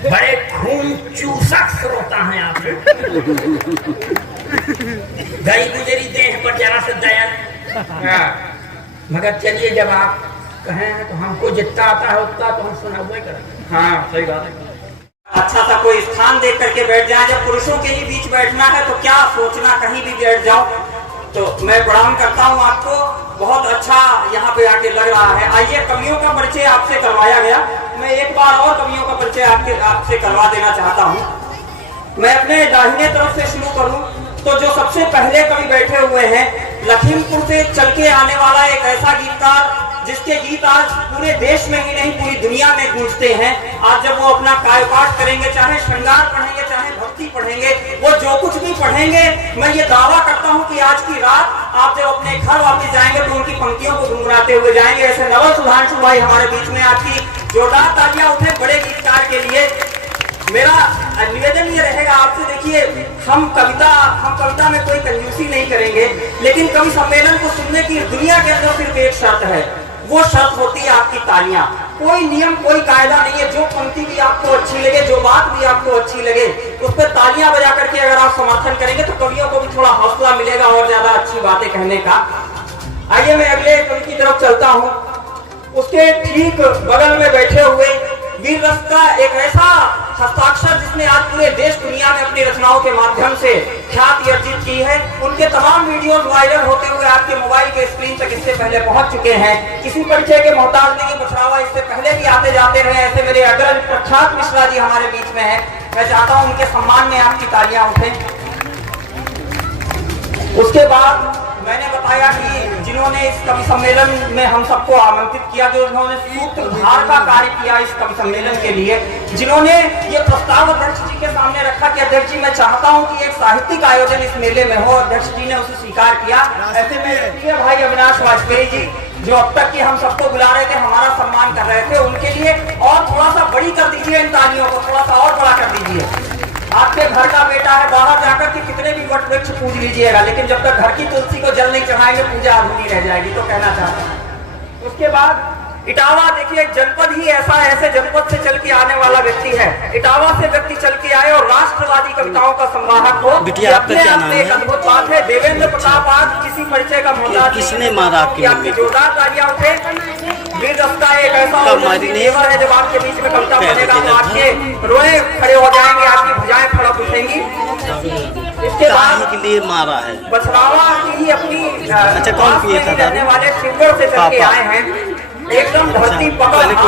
बड़े खून चूसक श्रोता हैं आप। गई गुजरी देह पर जरा से दया। मगर चलिए, जब आप कहें तो हमको जितना आता है उतना तो हम सुना हुआ करें। हाँ, सही बात है। अच्छा सा कोई स्थान देख करके बैठ जाए। जब पुरुषों के ही बीच बैठना है तो क्या सोचना, कहीं भी बैठ जाओ। तो मैं प्रणाम करता हूँ आपको, बहुत अच्छा यहाँ पे आके लग रहा है। आइए, कवियों का परिचय आपसे करवाया गया, मैं एक बार और कवियों का परिचय आपसे करवा देना चाहता हूँ। मैं अपने दाहिने तरफ से शुरू करूँ तो जो सबसे पहले कवि बैठे हुए हैं, लखीमपुर से चल के आने वाला एक ऐसा गीतकार जिसके गीत आज पूरे देश में ही नहीं पूरी दुनिया में गूंजते हैं। आज जब वो अपना काव्यपाठ करेंगे, चाहे श्रृंगार पढ़ेंगे, चाहे भक्ति पढ़ेंगे, वो जो कुछ भी पढ़ेंगे, मैं ये दावा करता हूँ कि आज की रात आप जब अपने घर वापस जाएंगे तो उनकी पंक्तियों को गुनगुनाते हुए जाएंगे। ऐसे नवल सुधांशु भाई हमारे बीच में, आपकी जोरदार तालियां उठे बड़े गीतकार के लिए। मेरा निवेदन ये रहेगा आपसे, देखिए हम कविता में कोई कंजूसी नहीं करेंगे, लेकिन कवि सम्मेलन को सुनने की दुनिया के अंदर सिर्फ एक शर्त है, वो शर्त होती है आपकी तालियां। कोई नियम, कोई कायदा नहीं है। जो पंक्ति भी आपको अच्छी लगे, जो बात भी आपको अच्छी लगे, उस पर तालियां बजा करके अगर आप समर्थन करेंगे तो कवियों को भी थोड़ा हौसला मिलेगा और ज्यादा अच्छी बातें कहने का। आइए, मैं अगले कवि की तरफ चलता हूँ। उसके ठीक बगल में बैठे हुए वीर रस का एक ऐसा हस्ताक्षर जिसने आज पूरे देश दुनिया में अपनी रचनाओं के माध्यम से ख्याति अर्जित की है। उनके तमाम वीडियोस वायरल होते हुए आपके मोबाइल के स्क्रीन तक इससे पहले पहुंच चुके हैं। किसी परिचय के मोहताज नहीं, बछड़ावा इससे पहले भी आते जाते रहे। ऐसे मेरे अग्रज प्रख्यात मिश्रा जी हमारे बीच में है, मैं चाहता हूँ उनके सम्मान में आपकी तालियां उठें। उसके बाद मैंने बताया कि जिन्होंने इस कवि सम्मेलन में हम सबको आमंत्रित किया, जो उन्होंने सूत्रधार का कार्य किया इस कवि सम्मेलन के लिए, जिन्होंने ये प्रस्ताव अध्यक्ष जी के सामने रखा कि अध्यक्ष जी मैं चाहता हूं कि एक साहित्यिक आयोजन इस मेले में हो, अध्यक्ष जी ने उसे स्वीकार किया। ऐसे में प्रिय भाई अविनाश वाजपेयी जी, जो अब तक की हम सबको बुला रहे थे, हमारा सम्मान कर रहे थे, उनके लिए और थोड़ा सा बड़ी कर दीजिए इन तालियों को, थोड़ा सा और बड़ा कर दीजिए। आपके घर का बेटा है, बाहर जाकर के कितने भी वट वृक्ष पूज लीजिएगा, लेकिन जब तक घर की तुलसी को जल नहीं चढ़ाएंगे पूजा अधूरी रह जाएगी, तो कहना चाहता हूं। उसके बाद इटावा, देखिए जनपद ही ऐसा है, ऐसे जनपद से चल के आने वाला व्यक्ति है। इटावा से व्यक्ति चल के आए और राष्ट्रवादी कविताओं का संवाहक हो, बिटिया आपका क्या नाम है? एक अद्भुत बात है। देवेंद्र प्रताप आज किसी परिचय का मोहताज किसने मारा आपकी जोरदार तालियां उठे। वीर रस्ता एक ऐसा है, जब आपके बीच में कविता पढ़ेगा तो आपके रोए खड़े हो जाएंगे, आपकी भुजाएं फड़क उठेंगी। इसके बाद के लिए मारा है, बछड़ावा की ही अपनी अच्छा कौन किए था रहने वाले शिवगढ़ से चल के आए हैं। एकदम धरती पकड़ इसमें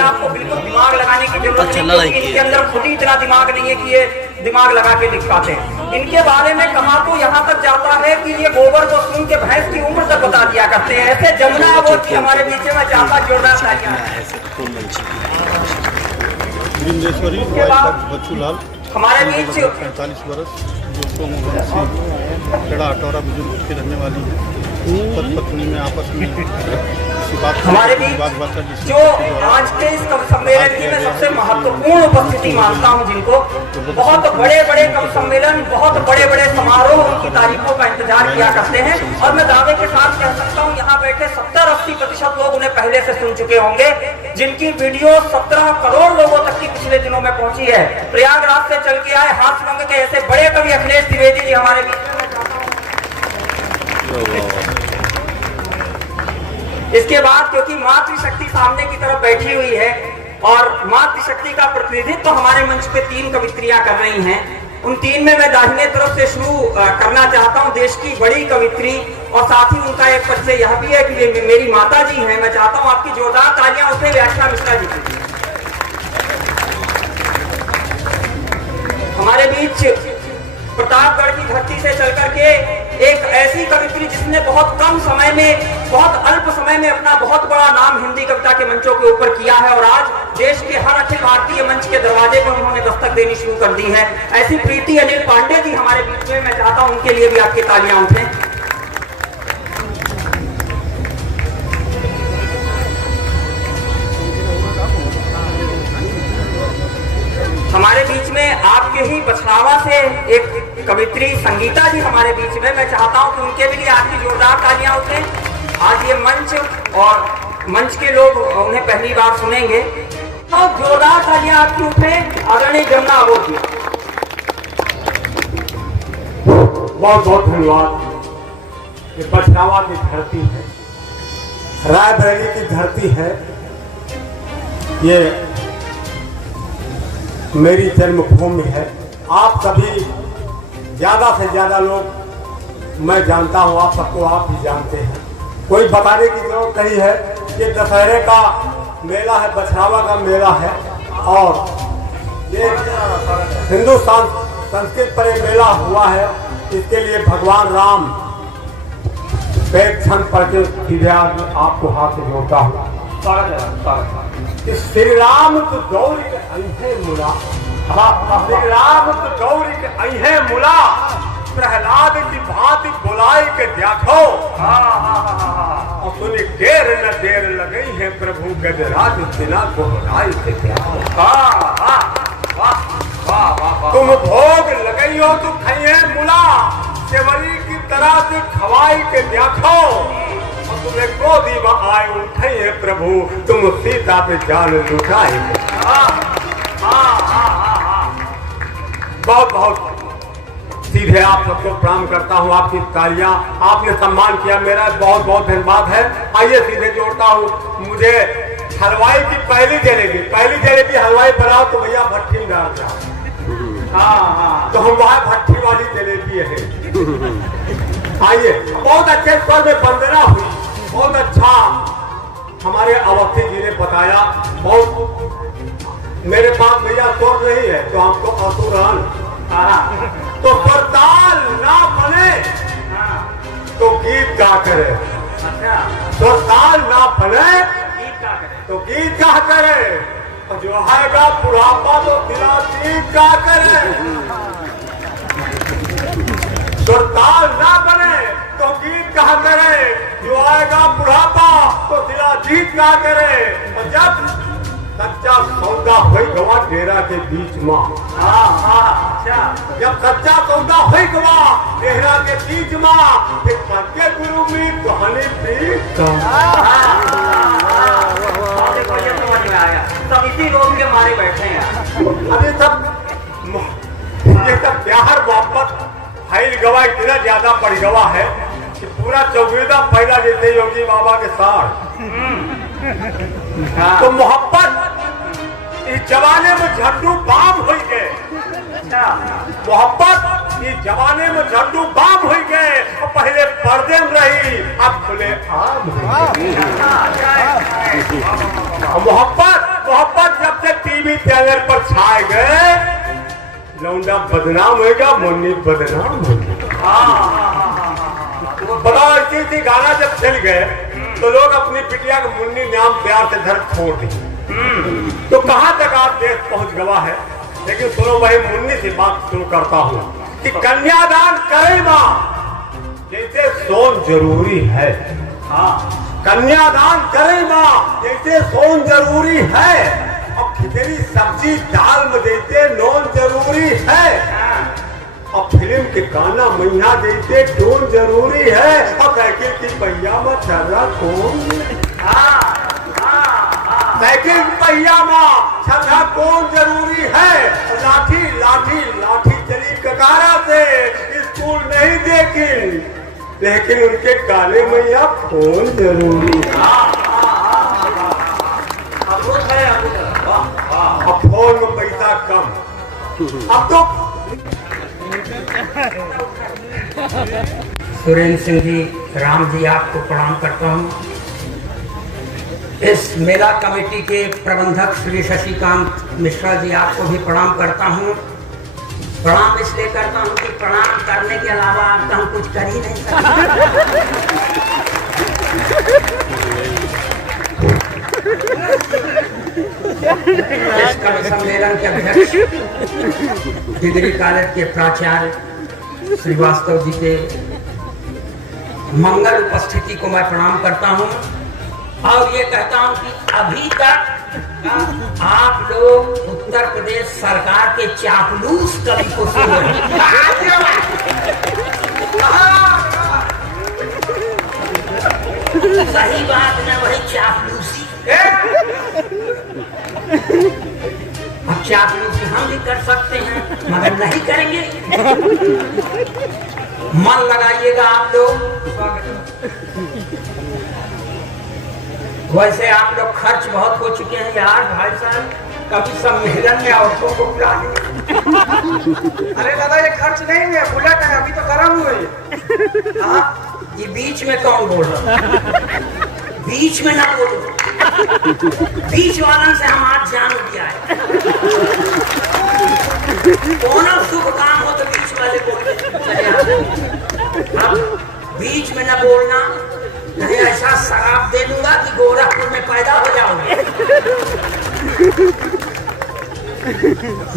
आपको बिल्कुल दिमाग लगाने की जरूरत नहीं है। इनके अंदर खुद ही इतना दिमाग नहीं है कि ये दिमाग लगा के लिख पाते हैं। इनके बारे में कहा तो यहाँ तक जाता है कि ये गोबर को सुन के भैंस की उम्र तक बता दिया करते हैं। ऐसे जमुना वो थी हमारे बीच में, चाहता जोरदार तालियां। हमारे बीच 45 वर्ष जो अटोरा बुजुर्ग की रहने वाली है, पत्नी में आपस में हमारे बीच जो आज के इस कवि सम्मेलन की मैं सबसे महत्वपूर्ण उपस्थिति मानता हूं, जिनको बहुत बड़े बड़े कवि सम्मेलन, बहुत बड़े बड़े समारोह उनकी तारीखों का इंतजार किया करते हैं। और मैं दावे के साथ कह सकता हूं यहाँ बैठे 70-80% लोग उन्हें पहले से सुन चुके होंगे, जिनकी वीडियो 17 करोड़ लोगों तक की पिछले दिनों में पहुंची है। प्रयागराज से चल के आए हाथरंग के ऐसे बड़े कवि अखिलेश द्विवेदी जी हमारे बीच में। इसके बाद क्योंकि मातृशक्ति सामने की तरफ बैठी हुई है और मातृशक्ति का प्रतिनिधित्व तो हमारे मंच पे 3 कवित्रियां कर रही हैं, उन 3 में मैं दाहिने तरफ से शुरू करना चाहता हूं। देश की बड़ी कवित्री और साथ ही उनका एक परिचय यह भी है कि मेरी माता जी हैं। मैं चाहता हूं आपकी जोरदार तालियां उसे व्याख्या मिश्रा जी की। हमारे बीच प्रतापगढ़ की धरती से चल करके एक ऐसी कवित्री जिसने बहुत कम समय में, बहुत अल्प समय में अपना बहुत बड़ा नाम हिंदी कविता के मंचों के ऊपर किया है और आज देश के हर अखिल भारतीय मंच के दरवाजे पर उन्होंने दस्तक देनी शुरू कर दी है। ऐसी प्रीति अनिल पांडे जी हमारे बीच में, मैं चाहता हूं उनके लिए भी आपकी तालियां उठें। हमारे बीच में आपके ही बछड़ावा से एक कवित्री संगीता जी हमारे बीच में, मैं चाहता हूं कि उनके भी लिए आपकी जोरदार तालियां उठें। आज ये मंच और मंच के लोग उन्हें पहली बार सुनेंगे। और जोरदार तालियां आपके ऊपर आदरणीय जमुना अवॉर्ड की। बहुत बहुत धन्यवाद। ये बछरावा की धरती है, रायबरेली की धरती है, ये मेरी जन्मभूमि है। आप सभी ज्यादा से ज्यादा लोग मैं जानता हूँ, आप सबको आप भी जानते हैं। कोई बताने की जरूरत नहीं है कि दशहरे का मेला है, बछरावा का मेला है और ये हिंदुस्तान संस्कृत पर एक मेला हुआ है। इसके लिए भगवान राम एक क्षण पर के आपको हाथ से जोड़ता हूँ। श्री राम तो गौरी के अहे मुला, श्री राम तो गौरी के अहे मुला, प्रहलाद की भांति बुलाई के देखो। और सुनी देर न देर लगई है प्रभु गजराज बिना गोहराई के देखो। तुम भोग लगई हो तो खाइए मुला, सेवरी की तरह से खवाई के देखो। और तुम्हें गोदी में आए उठे है प्रभु, तुम सीता पे जान लुटाई। बहुत बहुत सीधे आप सबको प्रणाम करता हूँ। आपकी तालियां, आपने सम्मान किया, मेरा बहुत बहुत धन्यवाद है। आइए सीधे जोड़ता हूँ। मुझे हलवाई की पहली जलेबी हलवाई बनाओ तो भैया भट्टी में डाल जाओ। तो हम वहाँ भट्टी वाली जलेबी है। आइए, बहुत अच्छे स्वर में वंदना हुई, बहुत अच्छा हमारे अवस्थी जी ने बताया। बहुत मेरे पास भैया स्वर नहीं है तो हमको असुरान तो स्वरताल ना बने तो गीत गा करे। स्वरताल ना बने तो गीत गा करे। और जो आएगा बुढ़ापा तो दिला गीत गा करे। स्वरताल ना बने तो गीत गा करे। जो आएगा बुढ़ापा तो दिला गीत गा करे। और जब सच्चा सौदा हुई गवा डेरा के बीच में, जब सच्चा सौदा हुई गवा डेरा के बीच में, फिर सत्य गुरु में कहानी प्रीत सब इसी रोग के मारे बैठे हैं। अभी सब ये सब प्यार वापस फैल गवा, इतना ज्यादा बढ़ गवा है कि पूरा चौकीदा फैला जैसे योगी बाबा के साथ। तो मोहब्बत इस जमाने में झंडू बाम हो गए। मोहब्बत इस जमाने में झंडू बाम हो गए। पहले पर्दे में रही, अब खुले आम। मोहब्बत जब से टीवी चैनल पर छाए गए, लौंडा बदनाम होगा, मुन्नी बदनाम होगी। बताओ, ऐसी गाना जब चल गए तो लोग अपनी बिटिया को मुन्नी नाम प्यार से घर छोड़ दी। तो कहां तक आप देश पहुंच गवा है। लेकिन सुनो, वही मुन्नी से बात शुरू करता हूं कि कन्यादान करे मां जैसे सोन जरूरी है। कन्यादान करे मां जैसे सोन जरूरी है। और खिचड़ी सब्जी दाल में जैसे नॉन जरूरी है। और फिल्म के गाना मैया जैसे टोन जरूरी है। और साइकिल की पहिया में छर्रा कौन, साइकिल पहिया में छर्रा कौन जरूरी है। लाठी लाठी लाठी चली ककारा से स्कूल नहीं देखी, लेकिन उनके काले मैया फोन जरूरी है। अब फोन में पैसा कम। अब तो सुरेंद्र सिंह जी, राम जी, आपको प्रणाम करता हूँ। इस मेला कमेटी के प्रबंधक श्री शशिकांत मिश्रा जी, आपको भी प्रणाम करता हूँ। प्रणाम इसलिए करता हूँ कि प्रणाम करने के अलावा आप तो हम कुछ कर ही नहीं सकते। इस कवि सम्मेलन के अध्यक्ष डिग्री कॉलेज के प्राचार्य श्रीवास्तव जी के मंगल उपस्थिति को मैं प्रणाम करता हूं। और ये कहता हूं कि अभी तक आप लोग उत्तर प्रदेश सरकार के चापलूस कवि को सुन रहे हैं। सही बात है, वही चापलूसी। अब चापलूसी हम भी कर सकते हैं मगर नहीं करेंगे। मन लगाइएगा आप लोग। वैसे आप लोग खर्च बहुत हो चुके हैं यार भाई साहब, कभी सम्मेलन में औरतों को बुला लिया। अरे दादा ये खर्च नहीं है, बुलेट है, अभी तो गर्म हुई। हाँ, ये बीच में कौन बोल रहा? बीच में ना बोलो, बीच वालन से हम आज जान दिया है। कोनो शुभ काम हो तो बीच वाले बोलते, बीच में ना बोलना, नहीं ऐसा शराब दे दूंगा कि गोरखपुर में पैदा हो जाओगे।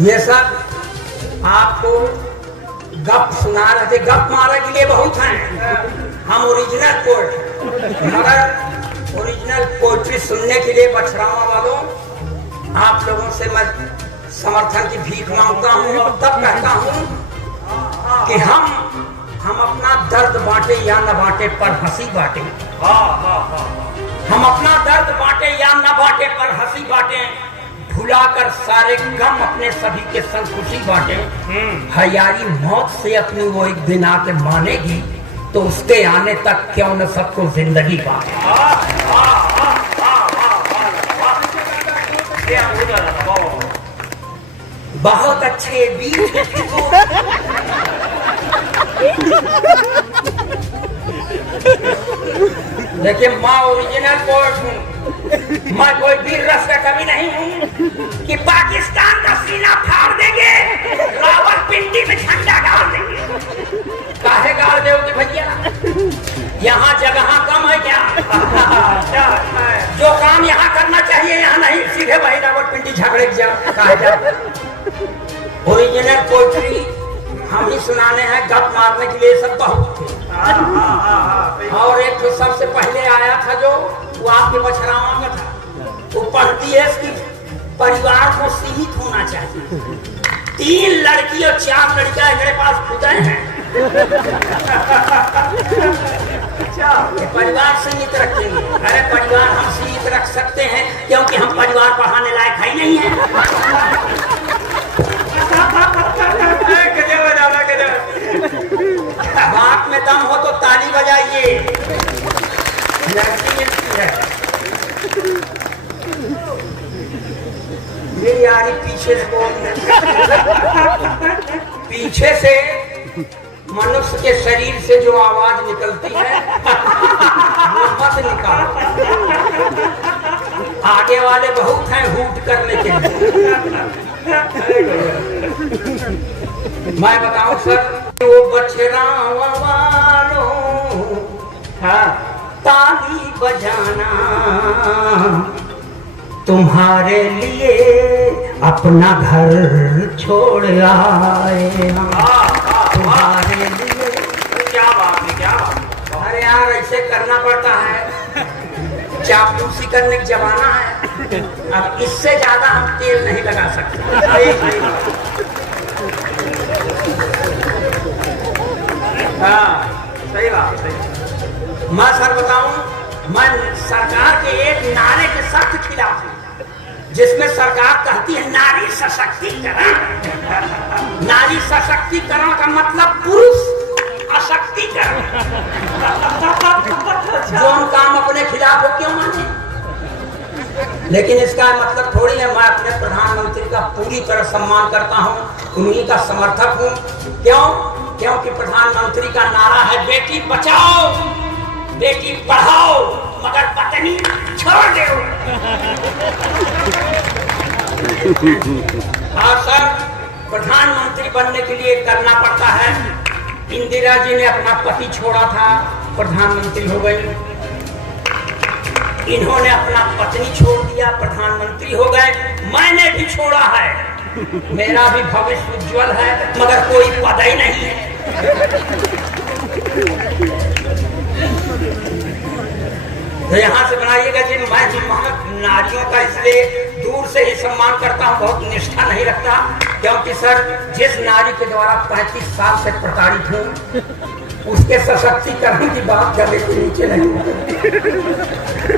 ये सब आपको गप सुना रहे थे, गप मारने के लिए बहुत हैं, हम ओरिजिनल पोएट, मगर ओरिजिनल पोएट्री सुनने के लिए बछरावा वालों आप लोगों से मैं समर्थन की भीख मांगता हूँ और तब कहता हूँ कि हम अपना दर्द बांटे या न बांटे पर हंसी बांटे। हम अपना दर्द बांटे या न बांटे पर हंसी बांटे, भुलाकर सारे गम अपने सभी के संग खुशी बांटे। हयारी मौत से अपनी वो एक दिन आके मानेगी तो उसके आने तक क्यों न सबको जिंदगी बांटे। बहुत अच्छे बीच देखिए, मैं ओरिजिनल पोएट हूँ, मैं कोई वीर रस का कवि नहीं हूँ कि पाकिस्तान का सीना फाड़ देंगे, रावलपिंडी में झंडा गाड़ देंगे। काहे गाड़ दोगे भैया? यहाँ जगह कम है क्या? जो काम यहाँ करना चाहिए यहाँ नहीं, सीधे वही रावलपिंडी झगड़े की जगह। ओरिजिनल पोएट्री हम ही सुनाने हैं, गप मारने के लिए सब बहुत थे। और एक तो सबसे पहले आया था जो वो आपके बछरावा में था, वो पढ़ती है कि परिवार को सीमित होना चाहिए। 3 लड़की और 4 लड़कियां मेरे पास खुदे हैं। परिवार सीमित रखेंगे? अरे परिवार हम सीमित रख सकते हैं क्योंकि हम परिवार पढ़ाने लायक है नहीं है। बात में दम हो तो ताली बजाइए। ये यारी पीछे से बोल, पीछे से मनुष्य के शरीर से जो आवाज निकलती है वो मत निकालो। आगे वाले बहुत हैं हूट करने के लिए। मैं बताऊं सर, वो बछरावा वालों, हाँ, ताली बजाना तुम्हारे लिए अपना घर छोड़ आए, तुम्हारे लिए। क्या बात है, क्या बात। अरे यार ऐसे करना पड़ता है, चापलूसी करने की जमाना है। अब इससे ज्यादा हम तेल नहीं लगा सकते। सही बात, सही। मैं सर बताऊं, मैं सरकार के एक नारे के सख्त खिलाफ हूं, जिसमें सरकार कहती है नारी सशक्तिकरण। नारी सशक्तिकरण का मतलब पुरुष अशक्तिकरण। जो हम काम अपने खिलाफ हो क्यों माने? लेकिन इसका मतलब थोड़ी है मैं अपने प्रधानमंत्री का पूरी तरह सम्मान करता हूं, उन्हीं का समर्थक हूं। क्यों? क्योंकि प्रधानमंत्री का नारा है बेटी बचाओ बेटी पढ़ाओ मगर पत्नी छोड़ दो। और सर, प्रधानमंत्री बनने के लिए करना पड़ता है। इंदिरा जी ने अपना पति छोड़ा था, प्रधानमंत्री हो गई। इन्होंने अपना पत्नी छोड़ दिया, प्रधानमंत्री हो गए। मैंने भी छोड़ा है, मेरा भी भविष्य उज्जवल है, मगर कोई पद ही नहीं है। तो यहाँ से बनाइएगा जी, मैं नारियों का इसलिए दूर से ही सम्मान करता हूँ, बहुत निष्ठा नहीं रखता। क्योंकि सर, जिस नारी के द्वारा 35 साल से प्रताड़ित हूँ, उसके सशक्तिकरण की बात गले के नीचे नहीं।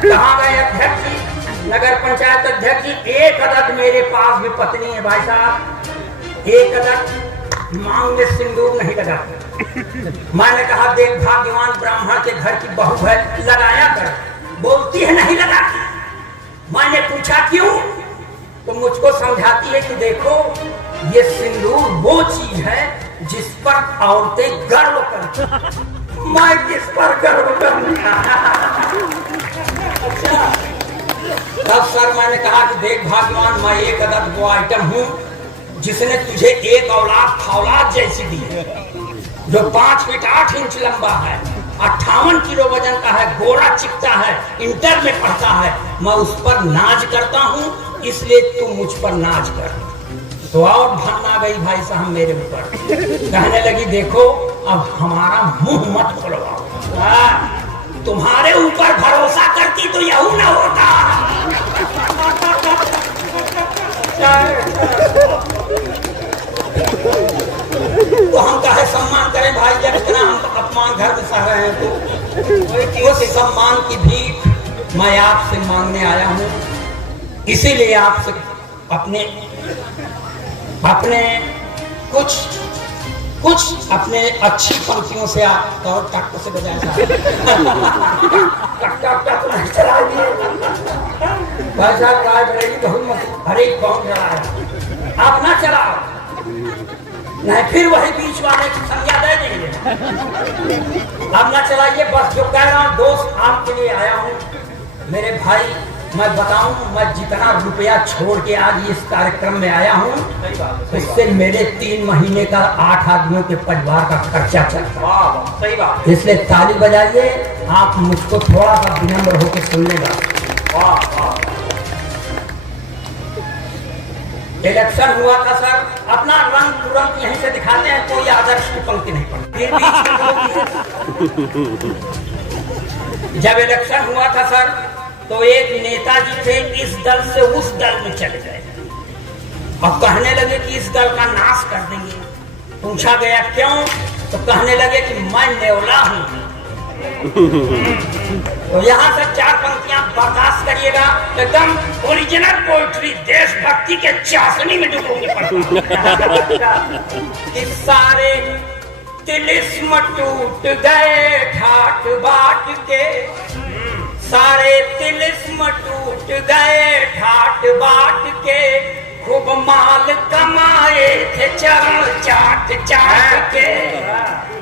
कहाँ गए अध्यक्ष जी? नगर पंचायत अध्यक्ष जी, एक अदद मेरे पास भी पत्नी है भाई साहब, एक अदद मांग में सिंदूर नहीं लगा। मैंने कहा देख भाग्यवान ब्राह्मण के घर की बहू है, लगाया कर। बोलती है नहीं लगाती। मैंने पूछा क्यों, तो मुझको समझाती है कि देखो ये सिंदूर वो चीज है जिस पर औरतें गर्व करती। मैं किस पर गर्व करूं? तब सर मैंने कहा कि देख भाग्यवान, मैं एक अदद वो आइटम हूं जिसने तुझे एक औलाद फौलाद जैसी दी है, जो 5 फीट 8 इंच लंबा है, 58 किलो वजन का है, गोरा चिकता है, इंटर में पढ़ता है। मैं उस पर नाज करता हूँ, इसलिए तू मुझ पर नाज कर। तो और भन्ना गई भाई साहब मेरे ऊपर, कहने लगी देखो अब हमारा मुंह मत खुलवाओ, तुम्हारे ऊपर भरोसा करती तो यहू ना होता। तो हम कहे सम्मान करें भाई, जब इतना हम अपमान घर में सह रहे हैं तो उस सम्मान की भीख मैं आपसे मांगने आया हूँ। इसीलिए आपसे अपने कुछ अपने अच्छी पंक्तियों से आप और टक से बजाय भाई साहब राय बरेली बहुत हरे कौन चलाया, आप ना चलाओ नहीं, फिर वही बीच वाले की संज्ञा दे देंगे। अब ना चलाइए, बस जो कह रहा हूँ दोस्त आपके लिए आया हूँ। मेरे भाई मैं बताऊं, मैं जितना रुपया छोड़ के आज इस कार्यक्रम में आया हूँ, इससे मेरे 3 महीने का 8 आदमियों के परिवार का खर्चा चलता है। सही बात। इसलिए ताली बजाइए, आप मुझको थोड़ा सा विनम्र होकर सुनिएगा। इलेक्शन हुआ था सर, अपना रंग तुरंत यहीं से दिखाते हैं, कोई आदर्श की पंक्ति नहीं पड़ती। जब इलेक्शन हुआ था सर, तो एक नेताजी थे, इस दल से उस दल में चले गए और कहने लगे कि इस दल का नाश कर देंगे। पूछा गया क्यों, तो कहने लगे कि मैं नेवला हूं। तो यहाँ से 4 पंक्तियां बर्दाश्त करिएगा, एकदम ओरिजिनल पोइट्री, देशभक्ति के चाशनी में डूबोगे पड़ता। कि सारे तिलिस्म टूट गए ठाट बाट के, सारे तिलिस्म टूट गए ठाट बाट के, खूब माल कमाए थे चरण चाट चाट के,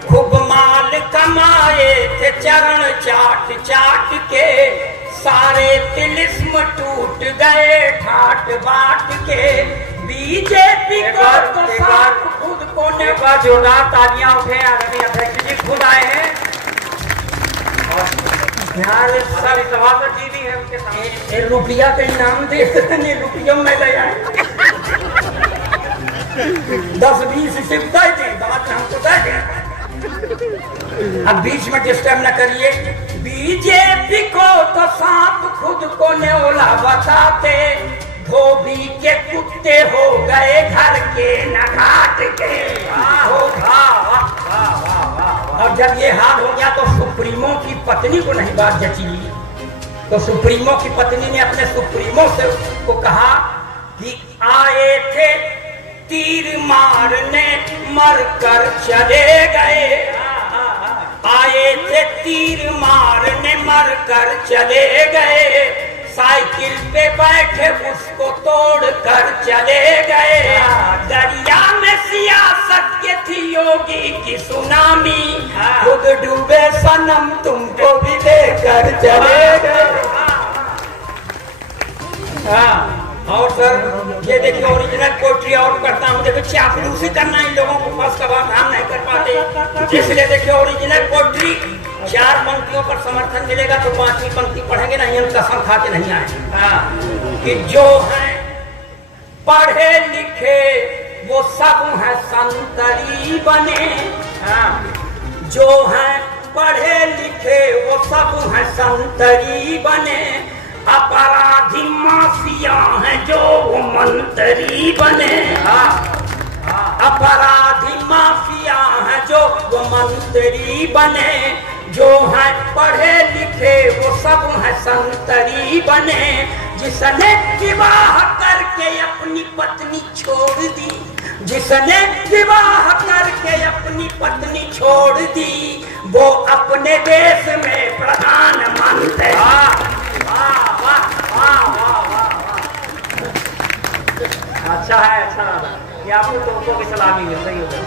खूब माल कमाए थे चरण चाट चाट के, सारे तिलिस्म टूट गए ठाट बाट के। बीजेपी को तो साफ खुद को ने जोरदार तालियां उठे। आदरणीय अध्यक्ष जी खुद आए हैं, सभापति जी भी है उनके सामने। रुपया के इनाम दे, रुपयों में ले आए 10-20 सिर्फ दे दी, बात हमको दे दे। अब बीच में डिस्टर्ब न करिए। बीजेपी को तो सांप खुद को न्योला बताते, धोबी के कुत्ते हो गए घर के न घाट के। और जब ये हाल हो गया तो सुप्रीमो की पत्नी को नहीं बात जची, तो सुप्रीमो की पत्नी ने अपने सुप्रीमो से को कहा कि आए थे तीर मारने मरकर चले गए, आए थे तीर मारने मरकर चले गए, साइकिल पे बैठे उसको तोड़ कर चले गए। दरिया में सियासत के थी योगी की सुनामी, खुद डूबे सनम तुमको भी लेकर चले गए। और सर ये देखिए ओरिजिनल पोइट्री और करता हूँ, देखो चापलूसी करना इन लोगों को बस का बात हम नहीं कर पाते, इसलिए देखिए ओरिजिनल पोइट्री 4 पंक्तियों पर समर्थन मिलेगा तो 5वीं पंक्ति पढ़ेंगे नहीं, हम कसम खा के नहीं आए। कि जो है पढ़े लिखे वो सब है संतरी बने, जो है पढ़े लिखे वो सब है संतरी बने, अपराधी माफिया हैं जो वो मंत्री बने, अपराधी माफिया हैं जो वो मंत्री बने, जो हैं पढ़े लिखे वो सब हैं संतरी बने, जिसने विवाह करके अपनी पत्नी छोड़ दी, जिसने विवाह करके अपनी पत्नी छोड़ दी, वो अपने देश में प्रधानमंत्री। अच्छा है, अच्छा रहा कि आपको तोपों की सलामी मिल रही होगी।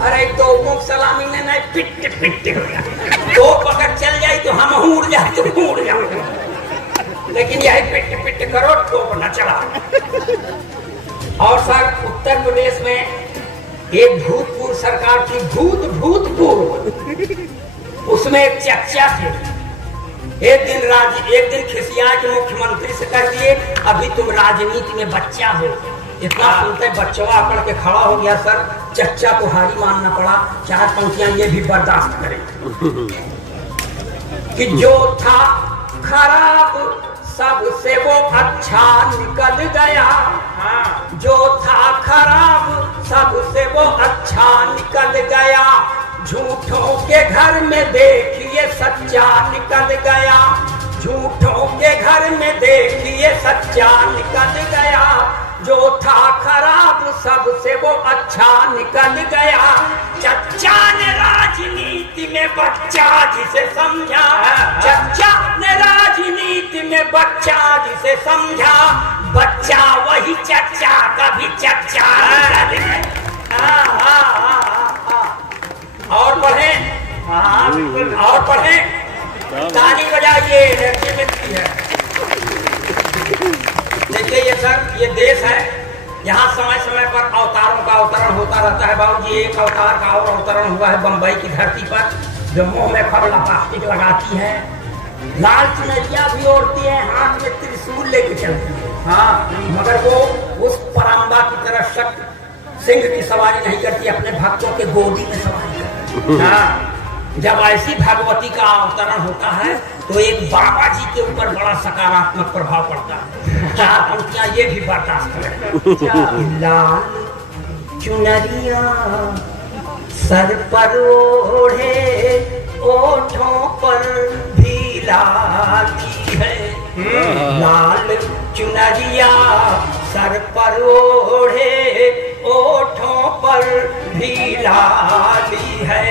अरे तोपों की सलामी ने नहीं पिट पिट हो गया। तोप अगर चल जाए तो हम उड़ जाए तो उड़ जाओ, लेकिन यही पिट पिट करो तोप न चला। और सर उत्तर प्रदेश में एक भूतपूर्व सरकार थी, भूतपूर्व, उसमें एक चच्चा थे। एक दिन खिसिया के मुख्यमंत्री से कह दिए अभी तुम राजनीति में बच्चा हो। इतना सुनते बच्चा आकर के खड़ा हो गया। सर चच्चा को हारी मानना पड़ा, 4 पंक्तियां ये भी बर्दाश्त करें कि जो था खराब सबसे वो अच्छा निकल गया, जो था खराब सबसे वो अच्छा निकल गया, झूठों के घर में देखिए सच्चा निकल गया, झूठों के घर में देखिए सच्चा निकल गया, जो था खराब सबसे वो अच्छा निकल गया। चच्चा ने राजनीति में बच्चा जिसे समझा, चच्चा ने राजनीति में बच्चा जिसे समझा, बच्चा वही चच्चा कभी चच्चा निकल गया। और पढ़े, और पढ़े, ताली बजाइए, एनर्जी मिलती है। देखिए ये सर ये देश है, यहाँ समय समय पर अवतारों का अवतरण होता रहता है। बाबूजी एक अवतार का और अवतरण हुआ है बम्बई की धरती पर, जो मुंह में खबला प्लास्टिक लगाती है, लाल चुनरिया भी ओढ़ती है, हाथ में त्रिशूल लेके चलती है। हाँ, मगर वो उस परम्बा की तरह शक्ति सिंह की सवारी नहीं करती, अपने भक्तों के गोदी में सवारी करती है। हाँ, जब ऐसी भगवती का अवतरण होता है तो एक बाबा जी के ऊपर बड़ा सकारात्मक प्रभाव पड़ता है। 4 पंक्तियां ये भी बर्दाश्त करें। लाल चुनरिया सर पर ओढ़े, ओठों पर भी लाली है, लाल चुनरिया सर पर ओढ़े, ओठों पर भी लाली है,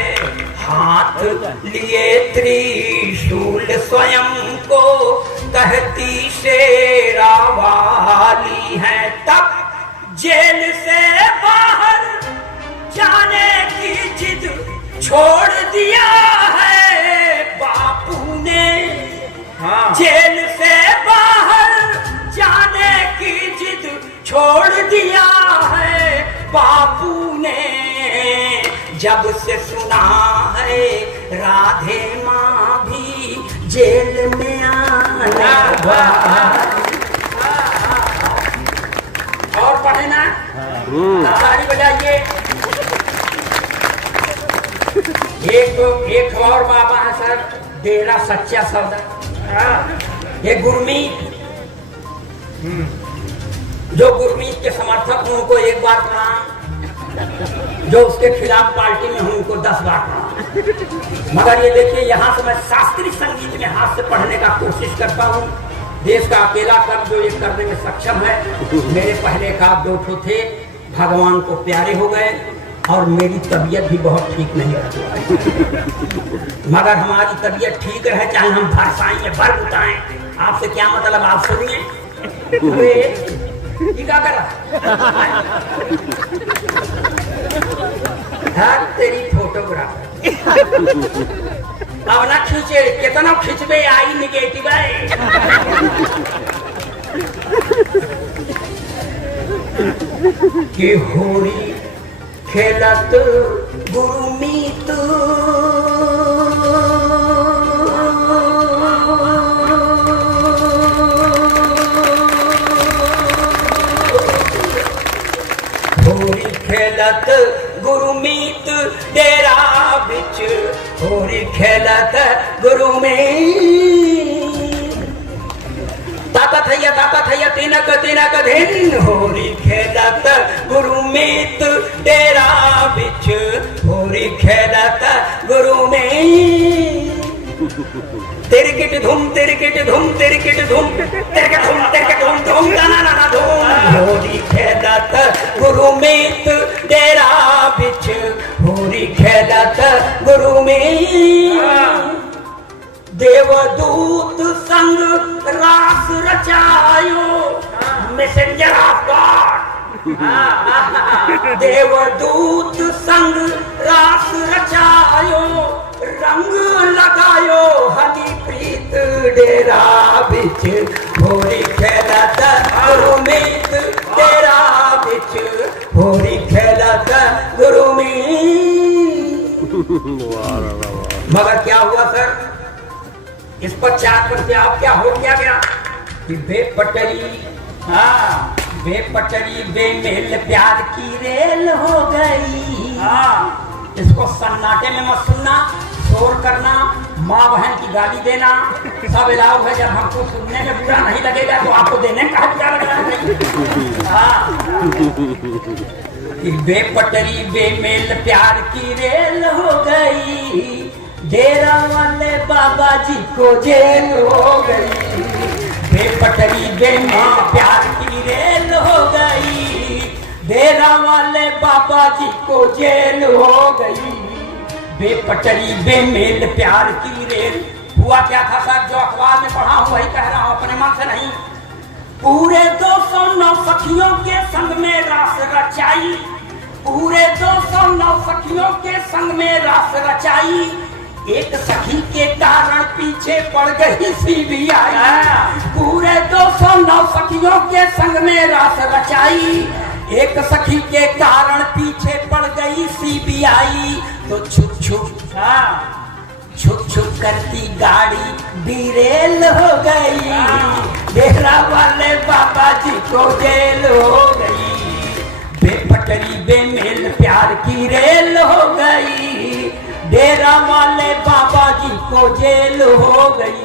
हाथ लिए त्रिशूल स्वयं को कहती शेरा वाली है। तब जेल से बाहर जाने की जिद छोड़ दिया है बापू ने, जेल से बाहर जाने की जिद छोड़ दिया है बापू ने, जब से सुना है राधे माँ भी जेल में आने वाली। और पढ़े ना, ताली बजाइए। एक और बाबा है सर, डेरा सच्चा सौदा। ये गुरमीत, जो गुरमीत के समर्थक हूं उनको एक बार प्रणाम, जो उसके खिलाफ पार्टी में हूं उनको 10 बार प्रणाम। मगर ये देखिए यहाँ से मैं शास्त्रीय संगीत में हाथ से पढ़ने का कोशिश करता हूँ। देश का अकेला कर्म जो ये करने में सक्षम है। मेरे पहले का 2 ठो थे, भगवान को प्यारे हो गए और मेरी तबीयत भी बहुत ठीक नहीं रहती। मगर हमारी तबीयत ठीक रहे, चाहे हम भरसाएं भर उठाएं, आपसे क्या मतलब, आप सुनिए। क्या करा तेरी फोटोग्राफर अब ना खींचे, कितना खींचबे आई निगेटिव है। कि होरी खेलत गुरुमीत खेलत गुरुमीत डेरा बिच, होरी खेलत गुरुमीत ताता थैया तिनक धिन, होरी खेलत गुरुमीत डेरा बिच, होरी खेलत गुरुमीत। तिरकिट धुम तिरकिट धुम तिरकिट धुम तिरकिट धुम तिरकिट गुरु मीत डेरा बिच होरी खेलत गुरु मीत देवदूत संग रास रचायो मैसेंजर ऑफ गॉड देवदूत संग रास रचायो रंग लगायो हनी प्रीत डेरा बिच होरी खेलत गुरु मीत डेरा बिच होरी खेलत गुरु मीत। मगर क्या हुआ सर, इस पश्चात पर आप क्या हो गया कि बेपटरी बेपटरी बेमेल प्यार की रेल हो गई। इसको सन्नाटे में मत सुनना, शोर करना, माँ बहन की गाली देना सब अलाउ है। जब हमको सुनने में बुरा नहीं लगेगा तो आपको देने का क्या लग रहा है। बेपटरी बेमेल प्यार की रेल हो गई, डेरा वाले बाबा जी को जेल हो गई। बेपटरी बेमेल प्यार की रेल हो गई, डेरा वाले बाबा जी को जेल हो गई। बेपटरी बेमेल प्यार की रेल। हुआ क्या था सर, जो अखबार में पढ़ा हूं वही कह रहा हूं, अपने मन से नहीं। पूरे 209 सखियों के संग में रास रचाई, पूरे 209 सखियों के संग में रास रचाई। एक सखी के कारण पीछे पड़ गई सीबीआई। पूरे 209 सखियों के संग में रास रचाई, एक सखी के कारण पीछे पड़ गई सीबीआई। तो छुप छुप करती गाड़ी डिरेल हो गई, डेरा वाले बाबा जी को जेल हो गई। बेपटरी बेमेल प्यार की रेल हो गई, डेरा वाले बाबा जी को जेल हो गई।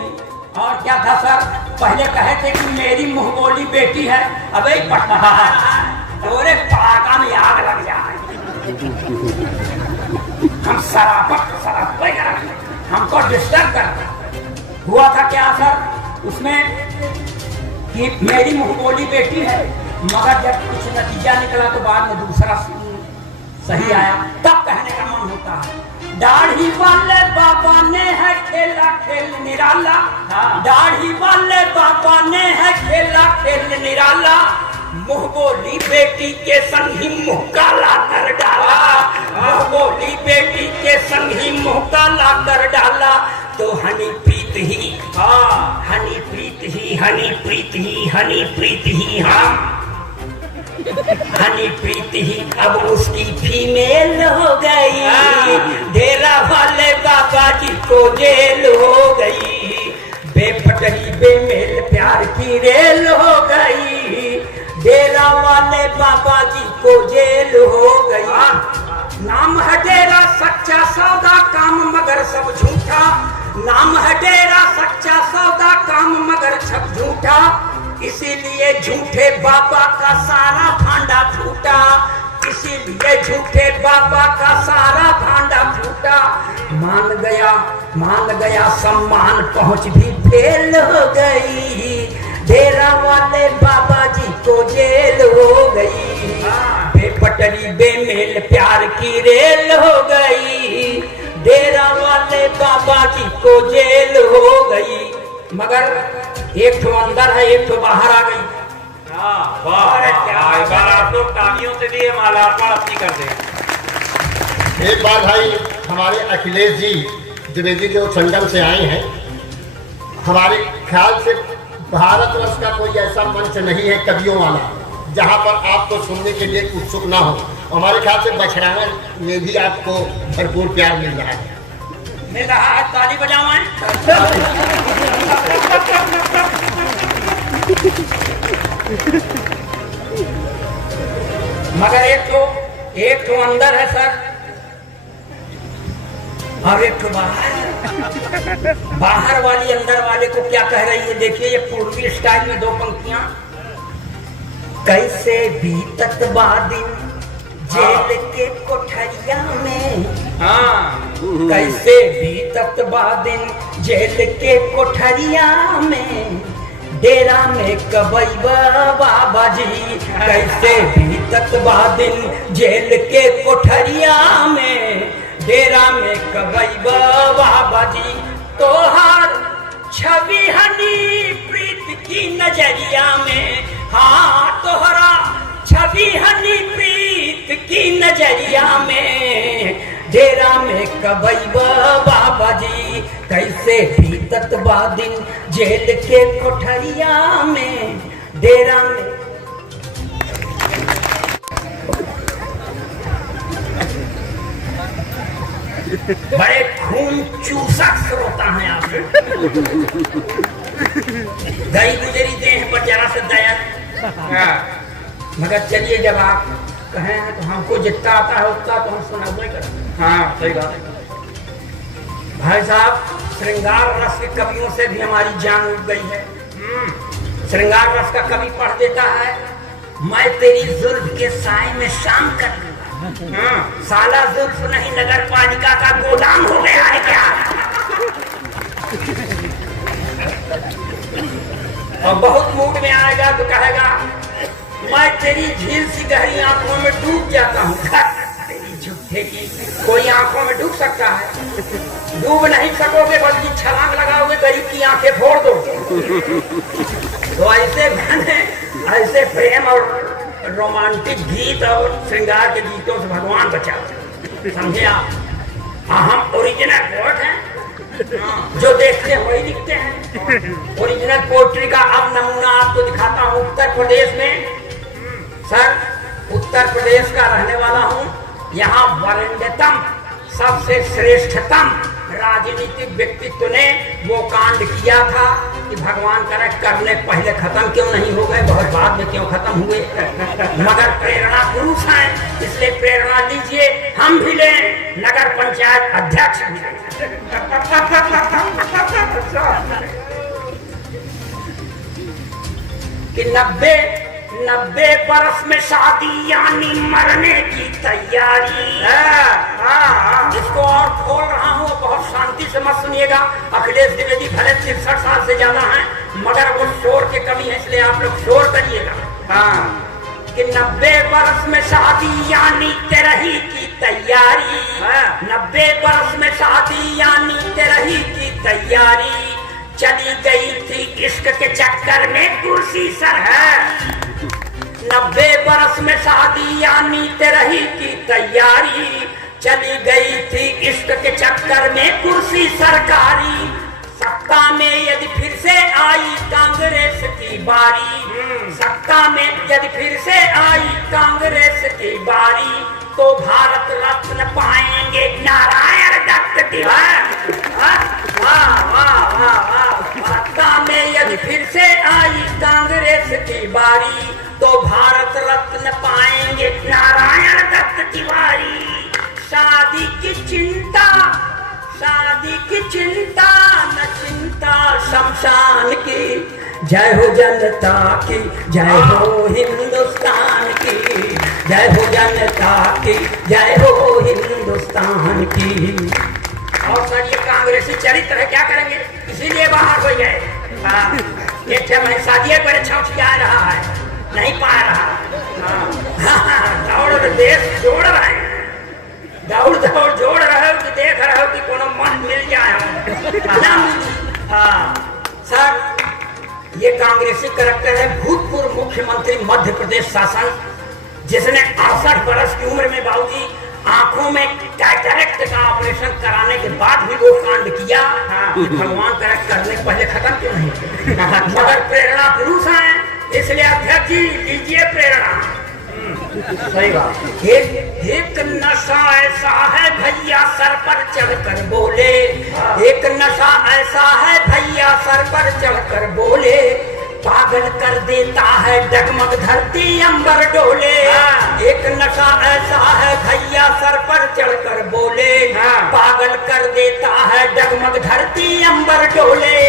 और क्या था सर, पहले कहे थे कि मेरी मुंह बोली बेटी है, अब एक पटना है पटाखा में आग लग जाए। हम शराब हमको डिस्टर्ब कर। हुआ था क्या सर उसमें कि मेरी मुंह बोली बेटी है, मगर जब कुछ नतीजा निकला तो बाद में दूसरा सही आया, तब कहने का मन होता है। दाढ़ी वाले बाबा ने है खेला खेल निराला, दाढ़ी वाले बाबा ने है खेला खेल निराला। मुंह बोली बेटी के संग ही मुंह काला कर डाला, मुंह बोली बेटी के संग ही मुंह काला कर डाला। तो हनी प्रीत ही हनी प्रीत ही हनी प्रीत ही हनी प्रीत ही हनी प्रीत ही अब उसकी फीमेल हो गई, डेरा वाले बाबा जी को जेल हो गई। बेपटरी बेमेल प्यार की रेल हो गई, डेरा वाले बाबा जी को जेल हो गई। नाम है डेरा सच्चा सौदा काम मगर सब झूठा, नाम है डेरा सच्चा सौदा काम मगर सब झूठा। इसीलिए झूठे बाबा का सारा भांडा फूटा, इसीलिए झूठे बाबा का सारा भांडा फूटा। मान गया सम्मान पहुंच भी फेल हो गई, डेरा वाले बाबा जी को जेल हो गई। बेपटरी बेमेल प्यार की रेल हो गई, डेरा वाले बाबा जी को जेल हो गई। मगर एक तो अंदर है, एक तो बाहर आ गई। आप लोग तालियों से दिए मालार्पण अपनी कर दे। एक बार भाई हमारे अखिलेश जी द्विवेदी जो संगम से आए हैं, हमारे ख्याल से भारतवर्ष का कोई ऐसा मंच नहीं है कवियों वाला जहां पर आपको सुनने के लिए उत्सुक ना हो। हमारे ख्याल से बछड़ाना में भी आपको भरपूर प्यार मिल रहा है। मिल रहा है, ताली बजाओ। मगर एक तो अंदर है सर और एक तो बाहर। बाहर वाली अंदर वाले को क्या कह रही है, देखिए ये पूर्वी स्टाइल में 2 पंक्तियां। कैसे बीतत बादिन जेल के कोठरिया में, कैसे बीतत बादिन जेल के कोठरिया में, डेरा में कबई बाबा जी कैसे बीतत बा दिन जेल के कोठरिया में। डेरा में कबई बाबा जी तोहार छवि हनी प्रीत की नजरिया में। हाँ तोहरा छवि हनी प्रीत की नजरिया में। डेरा में कबई बाबा जी कैसे बीतत बा दिन जेल के कोठरिया में। डेरा में बड़े खून चूसक श्रोता हैं आप। दही गुजरी देह पर जरा से दया। मगर चलिए जब आप कहे हैं तो हमको जितना आता है उतना तो हम सुनावे करें। हाँ सही बात है भाई साहब। श्रृंगार रस के कवियों से भी हमारी जान उठ गई है। श्रृंगार रस का कवि पढ़ देता है मैं तेरी जुल्फ के साए में शाम कर लूंगा। साला जुल्फ नहीं नगर पालिका का गोदाम हो गया है क्या। और बहुत मूड में आएगा तो कहेगा मैं तेरी झील सी गहरी आंखों में डूब जाता हूँ। तेरी झूठे की कोई आंखों में डूब सकता है? डूब नहीं सकोगे बल्कि छलांग लगाओगे गरीब की आंखें फोड़ दो। तो ऐसे गाने ऐसे प्रेम और रोमांटिक गीत और श्रृंगार के गीतों से भगवान बचाओ। समझे आप? हम ओरिजिनल पोएट हैं जो देखते हैं वही लिखते हैं। ओरिजिनल पोएट्री का अब नमूना आपको दिखाता हूँ। उत्तर प्रदेश में सर उत्तर प्रदेश का रहने वाला हूँ। यहाँ वरेण्यतम सबसे श्रेष्ठतम राजनीतिक व्यक्तित्व ने वो कांड किया था कि भगवान करे करने पहले खत्म क्यों नहीं हो गए, बहुत बाद में क्यों खत्म हुए। मगर प्रेरणा पुरुष हैं इसलिए प्रेरणा लीजिए। हम भी लें नगर पंचायत अध्यक्ष कि 90 बरस में शादी यानी मरने की तैयारी। इसको और खोल रहा हूँ बहुत शांति से मत सुनिएगा। अखिलेश द्विवेदी भले 63 साल से ज्यादा हैं मगर वो शोर के कमी है इसलिए आप लोग शोर करिएगा। कि 90 बरस में शादी यानी तेरही की तैयारी। 90 बरस में शादी यानी तेरही की तैयारी। चली गई थी इश्क के चक्कर में कुर्सी सर है। 90 बरस में शादी यानी तेरही की तैयारी। चली गई थी इश्क के चक्कर में कुर्सी सरकारी। सत्ता में यदि फिर से आई कांग्रेस की बारी। सत्ता में यदि फिर से आई कांग्रेस की बारी तो भारत रत्न पाएंगे नारायण दत्त तिवारी। सत्ता में यदि फिर से आई कांग्रेस की बारी तो भारत रत्न पाएंगे नारायण दत्त तिवारी। शादी की चिंता न चिंता शमशान की। जय हो जनता की जय हो हिंदुस्तान की। जय हो जनता की जय हो हिंदुस्तान की। और सर ये कांग्रेसी चरित्र है क्या करेंगे इसीलिए बाहर हो गए। एक मैं शादी बड़े छौछिया रहा है नहीं पा रहा। दौड़ देश जोड़ रहे हैं। दौड़ जोड़ रहे हो कि देख रहे हो कि कोनो मन मिल जाए। सर ये कांग्रेसी करैक्टर है भूतपूर्व मुख्यमंत्री मध्य प्रदेश शासन जिसने 68 बरस की उम्र में बाबूजी आंखों में कैटरेक्ट का ऑपरेशन कराने के बाद भी वो कांड किया। भगवान करेक्ट करने पहले खत्म क्यों नहीं। मगर प्रेरणा पुरुष हैं इसलिए अध्यक्ष जी लीजिए प्रेरणा। सही बात। एक नशा ऐसा है भैया सर पर चढ़कर बोले। एक नशा ऐसा है भैया सर पर चढ़कर बोले। पागल कर देता है डगमग धरती अंबर डोले। एक नशा ऐसा है भैया सर पर चढ़कर बोले। पागल कर देता है डगमग धरती अंबर डोले।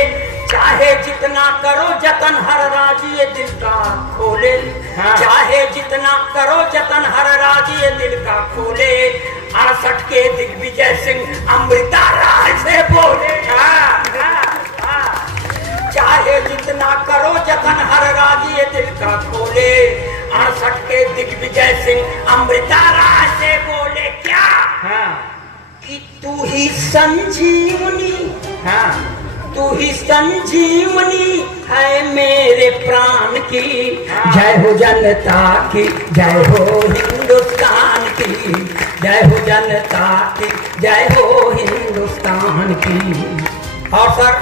चाहे जितना करो जतन हर राज ये दिल का खोले। चाहे जितना करो जतन हर राज ये दिल का खोले। 68 के दिग्विजय सिंह अमृता राय से बोले। चाहे जितना करो जतन हर राज ये दिल का खोले। 68 के दिग्विजय सिंह अमृता राय से बोले क्या? कि तू ही संजीवनी, तू ही संजीवनी है मेरे प्राण की। जय हो जनता की, जय हो हिंदुस्तान की, जय हो जनता की, जय हो हिंदुस्तान की। और सर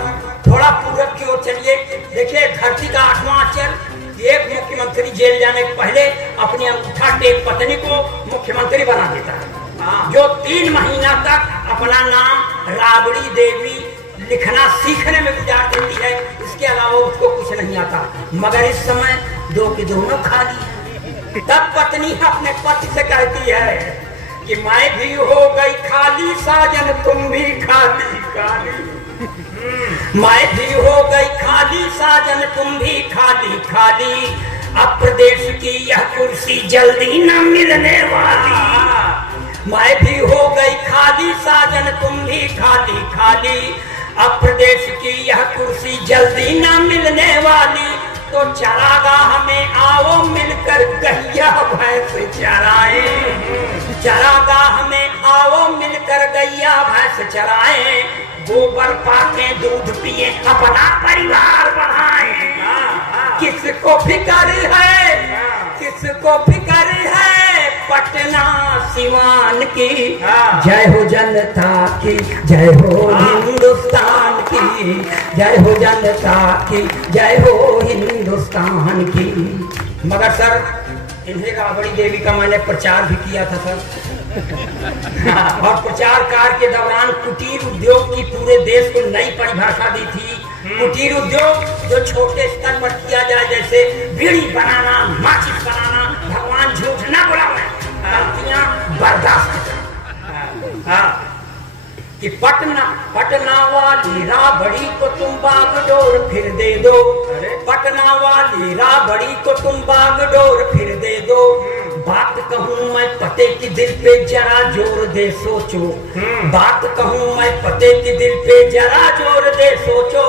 थोड़ा पूरब की ओर चलिए। देखिए धरती का 8वां अक्षर। एक मुख्यमंत्री जेल जाने के पहले अपनी अंगूठा टेक पत्नी को मुख्यमंत्री बना देता है, जो 3 महीना तक अपना नाम राबड़ी देवी लिखना सीखने में गुजार देती है। इसके अलावा उसको कुछ नहीं आता। मगर इस समय 2 की दोनों खाली है। तब पत्नी अपने पति से कहती है कि मैं भी हो गई खाली साजन तुम भी खाली खाली। मैं भी हो गई खाली साजन तुम भी खाली खाली। अब प्रदेश की यह कुर्सी जल्दी न मिलने वाली। मैं भी हो गई खाली साजन तुम भी खाली खाली। अब प्रदेश की यह कुर्सी जल्दी न मिलने वाली। तो चरागाह में आओ मिलकर गैया भैंस चराए। चरागाह में आओ मिलकर गैया भैंस चराए। गोबर पाके दूध पिए अपना परिवार बढ़ाए। किसको फिक्र है, किसको फिक्र है पटना सिवान की। जय हो जनता की, जय हो हिंदुस्तान की, जय हो जनता की, जय हो हिंदुस्तान की। मगर सर इन्हें राबड़ी देवी का मैंने प्रचार भी किया था सर। और प्रचार कार्य के दौरान कुटीर उद्योग की पूरे देश को नई परिभाषा दी थी। कुटीर उद्योग जो छोटे स्तर पर किया जाए, जैसे बीड़ी बनाना, माचिस बनाना, भगवान झूठ ना बुलावे, गलतियां बर्दाश्त कर। कि पटना वाली राबड़ी को तुम बागडोर फिर दे दो। पटना वाली राबड़ी को तुम बागडोर फिर दे दो। बात कहूँ मैं पते की दिल पे जरा जोर दे सोचो। बात कहूँ मैं पते की दिल पे जरा जोर दे सोचो।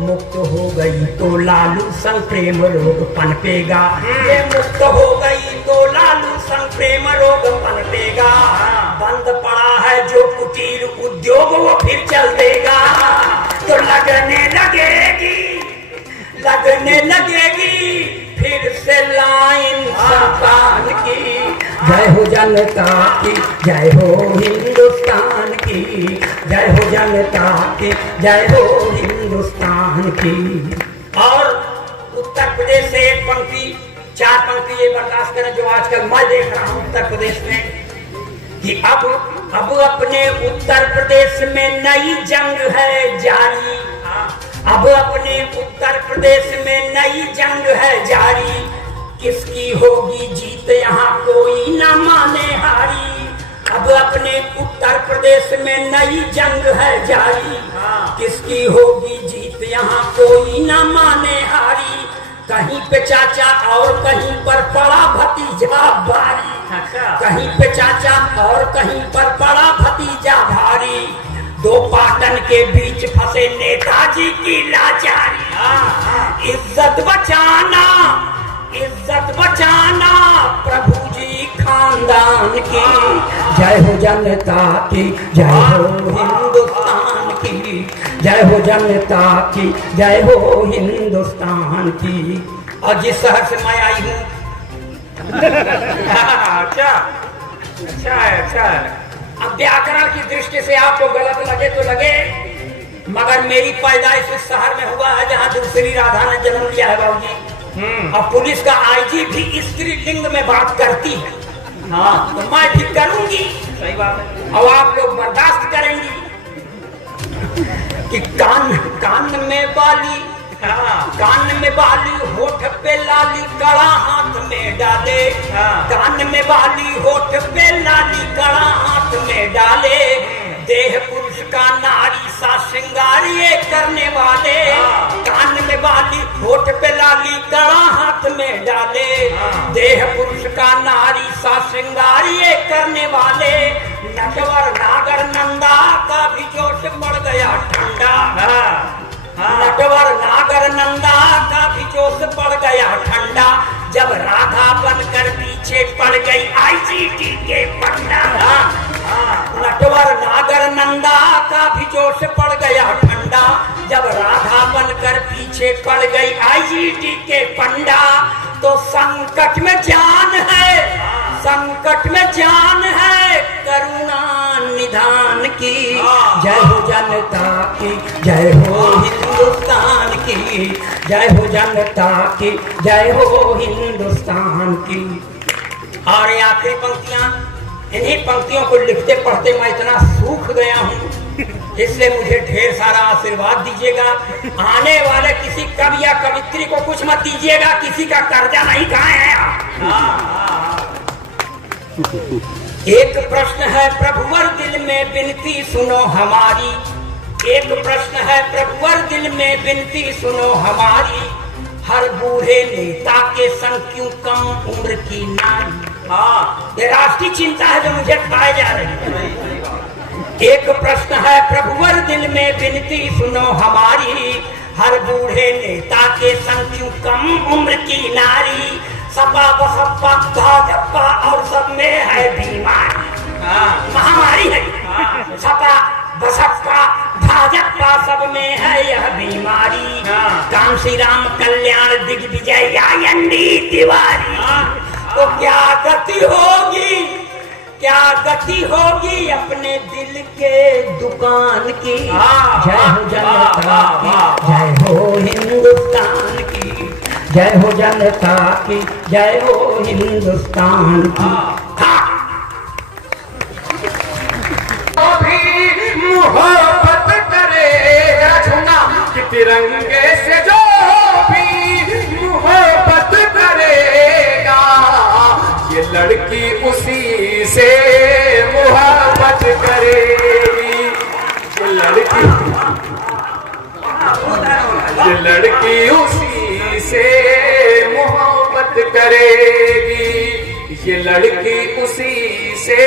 मुक्त हो गई तो लालू संग प्रेम रोग पनपेगा। ये मुक्त हो गई तो लालू संग प्रेम रोग पनपेगा। बंद पड़ा है जो कुटीर उद्योग वो फिर चल देगा। तो लगने लगेगी फिर से लाइन सरकार की। जय हो जनता की, जय हो हिंदुस्तान की, जय हो जनता की, जय हो हिंदुस्तान की। और उत्तर प्रदेश से एक पंक्ति, 4 पंक्ति ये बर्दाश्त करें जो आजकल मैं देख रहा हूँ उत्तर प्रदेश में, कि अब अपने उत्तर प्रदेश में नई जंग है जारी। अब अपने उत्तर प्रदेश में नई जंग है जारी। किसकी होगी जीत यहाँ कोई न माने हारी। अब अपने उत्तर प्रदेश में नई जंग है जारी। किसकी होगी जीत यहाँ कोई न माने हारी। कहीं पे चाचा और कहीं पर पड़ा भतीजा भारी। कहीं पे चाचा और कहीं पर पड़ा भतीजा भारी। 2 पाटन के बीच फंसे नेताजी की लाचारी। इज्जत बचाना प्रभु जी खानदान की। जय हो जनता की, जय हो हिंदुस्तान की, जय हो जनता की, जय हो हिंदुस्तान की। और जिस शहर से मैं आई हूँ अच्छा है। अब व्याकरण की दृष्टि से आपको गलत लगे तो लगे, मगर मेरी पैदाइश उस शहर में हुआ है जहाँ दूसरी राधा ने जन्म लिया है बाबूजी। और पुलिस का आईजी भी स्त्रीलिंग में बात करती है। तो मैं भी करूंगी, सही बात है। और आप लोग बर्दाश्त करेंगी कि कान में बाली होठ पे लाली कड़ा हाथ में डाले। कान में बाली होठ पे लाली कड़ा हाथ में डाले। देह पुरुष का नारी सा श्रृंगार ये करने वाले। कान में बाली होठ पे लाली कड़ा हाथ में डाले। देह पुरुष का नारी सा श्रृंगार ये करने वाले। नटवर नागर नंदा का भी जोश बढ़ गया ठंडा। नटवर नागर नंदा का भी जोश पड़ गया ठंडा जब राधा बनकर पीछे पड़ गई आईजीटी के पंडा। नटवर नागर नंदा का भी जोश पड़ गया ठंडा जब राधा बनकर पीछे पड़ गई आईजीटी के पंडा। तो संकट में जान है, संकट में जान है करुणा निधान की। जय हो जनता की, जय हो हिंदुस्तान की, जय हो जनता की, जय हो हिंदुस्तान की। और ये आखिरी पंक्तियां, इन्हीं पंक्तियों को लिखते पढ़ते मैं इतना सूख गया हूँ, इसलिए मुझे ढेर सारा आशीर्वाद दीजिएगा। आने वाले किसी कवि या कवित्री को कुछ मत दीजिएगा, किसी का कर्जा नहीं खाए हैं आप। एक प्रश्न है प्रभुवर दिल में विनती सुनो हमारी, एक प्रश्न है प्रभुवर दिल में विनती सुनो हमारी। हर बूढ़े नेता के संग क्यों कम उम्र की नारी। ये राष्ट्रीय चिंता है जो मुझे खाए जा रही है। एक प्रश्न है प्रभुवर दिल में विनती सुनो हमारी। हर बूढ़े नेता के संग क्यों कम उम्र की नारी। सपा बसपा भाजपा और सब में है बीमारी, महामारी है। सपा बसपा भाजपा सब में है यह बीमारी। काम श्री राम कल्याण दिग्विजय या एनडी तिवारी। तो क्या गति होगी, क्या गति होगी अपने दिल के दुकान की। जय हो जनता की, जय हो हिंदुस्तान की, जय हो जनता की, जय हो हिंदुस्तान की। मोहब्बत करेगा झुना कि तिरंगे से जो भी मोहब्बत करेगा, ये लड़की उसी से मोहब्बत करेगी। ये लड़की उसी से मोहब्बत करेगी। ये लड़की उसी से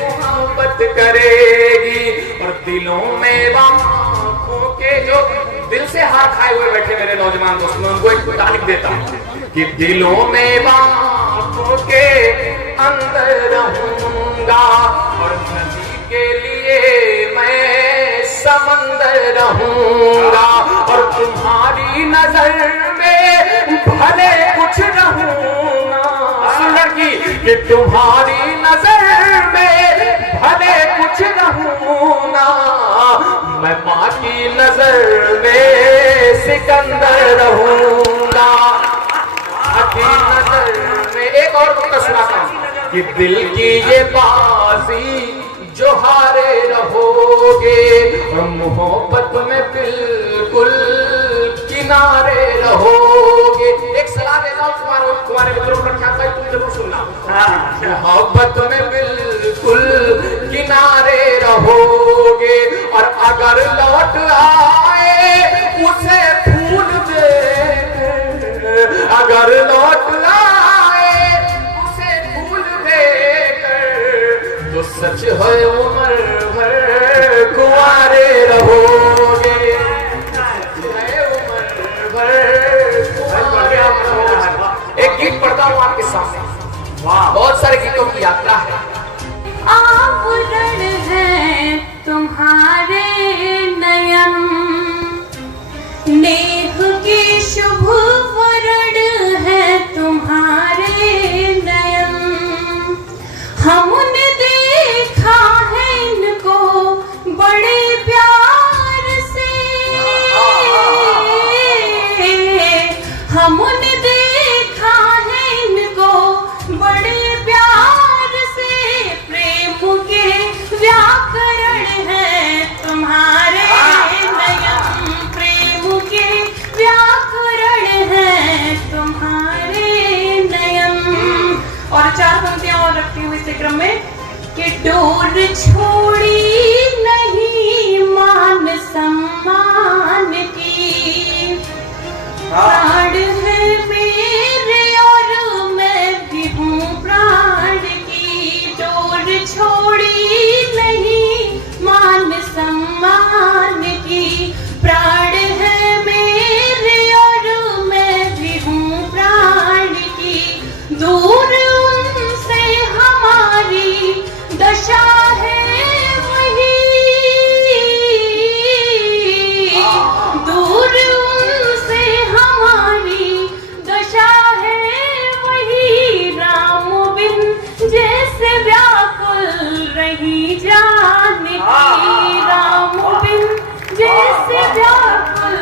मोहब्बत करेगी। और दिलों में आँखों के जो दिल से हार खाए हुए बैठे मेरे नौजवान दोस्तों, उनको एक तारीफ देता हूँ कि दिलों में आँखों के अंदर रहूंगा और नदी के लिए मैं समंदर रहूंगा। और तुम्हारी नजर में भले कुछ रहूंगा, लड़की कि तुम्हारी नजर में भले कुछ रहूंगा, मैं माँ की नजर में सिकंदर रहूंगा। की नजर में एक और तुमको सुनाता हूँ कि दिल की ये बाजी जो हारे रहोगे और मोहब्बत में बिल्कुल किनारे रहोगे। एक सलाह देता हूँ तुम्हारे मित्रों पर, क्या तुम जरूर सुनना। मोहब्बत में बिल्कुल किनारे रहोगे और अगर लौट आए उसे भूल दे, अगर लौट आए उसे भूल देकर तो सच है उम्र भर कुंवारे रहोगे। एक गीत पढ़ता हूँ आपके सामने, बहुत सारे गीतों की यात्रा है। आवरण है तुम्हारे नयन, नेह के शुभ वरण है तुम्हारे नयन। हमने देखा है इनको बड़े प्यार से, हमने देखा है इनको बड़े प्यार से। प्रेम के व्याकरण है तुम्हारे नयन, प्रेम के व्याकरण है तुम्हारे नयन। और चार पंक्तियां और रखती हुई इस क्रम में कि डोर छोड़ी नहीं मान सम्मान की, प्राण है मेरे और मैं भी हूँ प्राण की। डोर छोड़ी नहीं मान सम्मान की, प्राण है नहीं जानती, राम बिन जैसे व्याकुल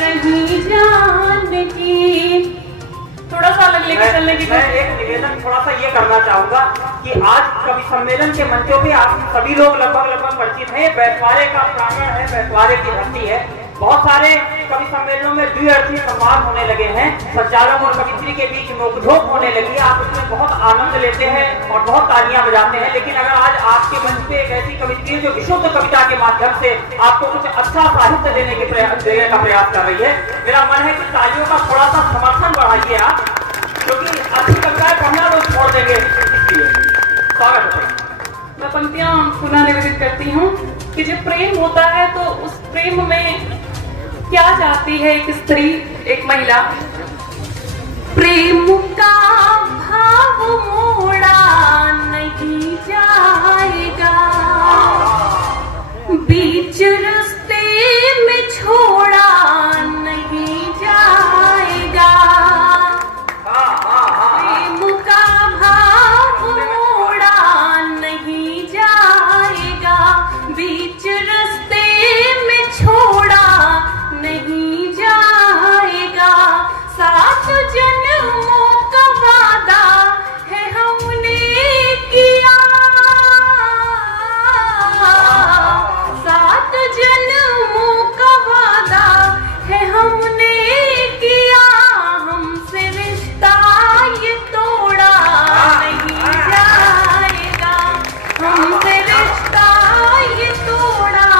नहीं जानती। थोड़ा सा अलग लेके चलने की। मैं एक निवेदन थोड़ा सा ये करना चाहूंगा कि आज कवि सम्मेलन के मंचों पे आप सभी लोग लगभग परिचित हैं। बैठवारे का प्रांगण है, बैठवारे की धरती है। बहुत सारे कवि सम्मेलनों में द्विअर्थी संवाद होने लगे हैं, संचालक और कवित्री के बीच नोकझोंक होने लगी है। आप उसमें बहुत आनंद लेते हैं और बहुत तालियां बजाते हैं। लेकिन अगर आज आपके मंच पे एक ऐसी कवित्री जो विशुद्ध कविता के माध्यम से आपको कुछ अच्छा साहित्य देने का प्रयास कर रही है, मेरा मन है कि तालियों का थोड़ा सा समर्थन बढ़ाइए आप, क्योंकि अच्छी कविताएं पढ़ना लोग छोड़ देंगे। इसलिए स्वागत है। मैं पंक्तियां पुनः निवेदित करती हूँ कि जब प्रेम होता है तो उस प्रेम में क्या चाहती है एक स्त्री, एक महिला। प्रेम का भाव मोड़ा नहीं जाएगा, बीच रास्ते में छोड़ा नहीं जाएगा। प्रेम का भाव मोड़ा नहीं जाएगा, बीच रास्ते में छोड़ा नहीं जाएगा। 7 जन्मों का वादा है हमने किया, 7 जन्मों का वादा है हमने किया। हमसे रिश्ता ये तोड़ा नहीं जाएगा, हमसे रिश्ता ये तोड़ा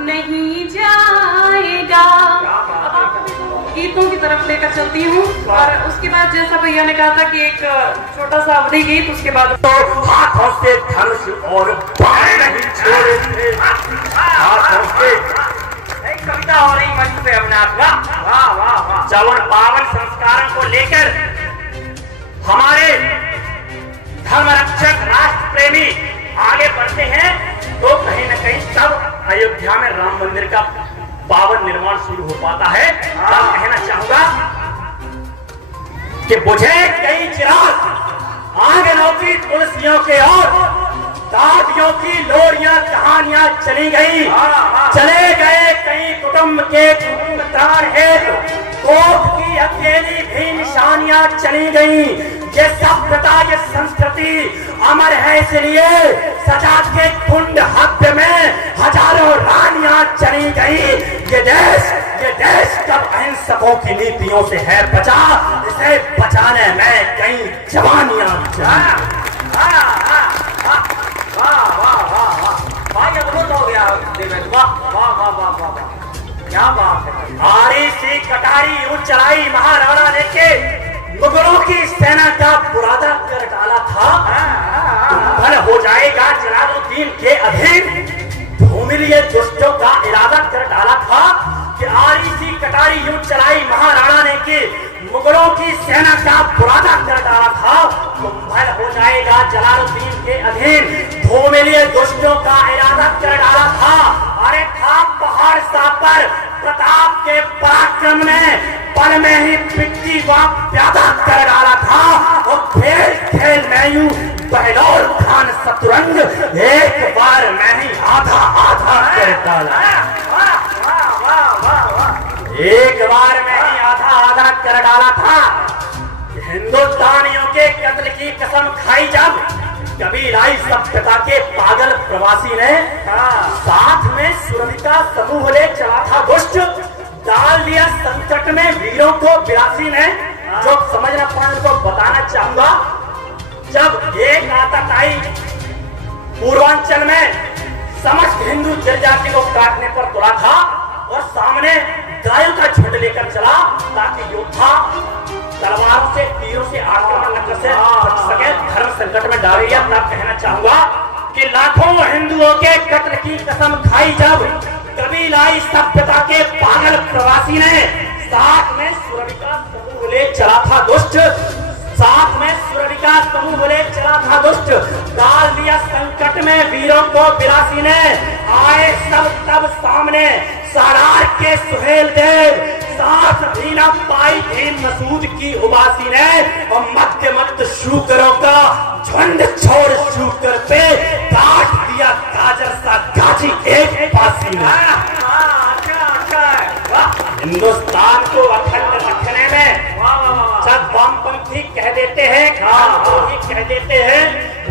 नहीं जाएगा। गीतों की तरफ लेकर चलती हूँ और उसके बाद जैसा भैया ने कहा था कि एक छोटा सा अवधि गीत, उसके बाद तो हाथों से धनुष और बाण नहीं छोड़े थे, हाथों से। एक कविता हो रही मंच पे अविनाश। वाह वाह वाह वाह। चवन पावन संस्कारों को लेकर हमारे धर्म रक्षक राष्ट्र प्रेमी आगे बढ़ते हैं तो कहीं न कहीं तब अयोध्या में राम मंदिर का पावन निर्माण शुरू हो पाता है। मैं कहना चाहूंगा कि बुझे कई चिराग आंगनों की तुलसियों के ओर, दादियों की लोरियां कहानियां चली गई, चले गए कई कुटुंब के त्राण हेतु, कोप की अकेली भी निशानियां चली गई। ये सभ्यता ये संस्कृति अमर है, इसलिए सजा के कुंड हव्य में हजारों रानियां चली गई। ये देश कब अहिंसकों की नीतियों से है बचा, इसे बचाने में कई जवानियां अद्भुत हो गया देवेंद्र। वाह वाह वाह वाह वाह वाह, क्या बात है। आरी सी कटारी यूं चलाई महाराणा ने के मुगलों की सेना का बुरादा कर डाला था। तुम्हारा हो जाएगा जलालुद्दीन के अधीन, धूमिलिए दुष्टों का इरादा कर डाला था कि आरी सी कटारी यूं चलाई महाराणा ने के मुगलों की सेना का बुरादा कर डाला था। तुम्हारा हो जाएगा जलालुद्दीन के अधीन, धूमिलिए दुष्टों का इरादा कर डाला था। अरे था पहाड़ सा पर प्रताप के पराक्रम ने पल में ही पिट्टी व प्यादा कर डाला था। और खेल खेल में यूं बहलौर खान शतरंग एक बार में ही आधा आधा कर डाला, एक बार में ही आधा आधा कर डाला था। हिंदुस्तानियों के कत्ल की कसम खाई जब कबीलाई सभ्यता के पागल प्रवासी ने, साथ में सुरलिका समूह ले चला था दुष्ट, डाल दिया संकट में वीरों को 82 ने। जो समझना पाए उनको बताना चाहूंगा, जब एक आतंक आई पूर्वांचल में समस्त हिंदू जनजाति को काटने पर तुला था और सामने गायों का झुंड लेकर चला ताकि योद्धा तलवारों से तीरों से आक्रमण न कर सके, धर्म संकट में डाल दिया। मैं कहना चाहूंगा कि लाखों हिंदुओं के कत्ल की कसम खाई जब कबीलाई सभ्यता के पागल प्रवासी ने, साथ में सुरलिका समूह ले चला था दुष्ट, साथ में सुरलिका समूह ले चला था दुष्ट, डाल दिया संकट में वीरों को 82 ने। आए सब तब सामने सारार के सुहेल देव, साथ भी न पाई थी मसूद की उबासी ने। और मध्य मत शूकरों का झुंड छोड़ शूकर पे काट दिया गाजर सा गाजी एक पासी में। हिंदुस्तान को अखंड रखने में जब वामपंथी कह देते हैं, खानद्रोही कह देते हैं,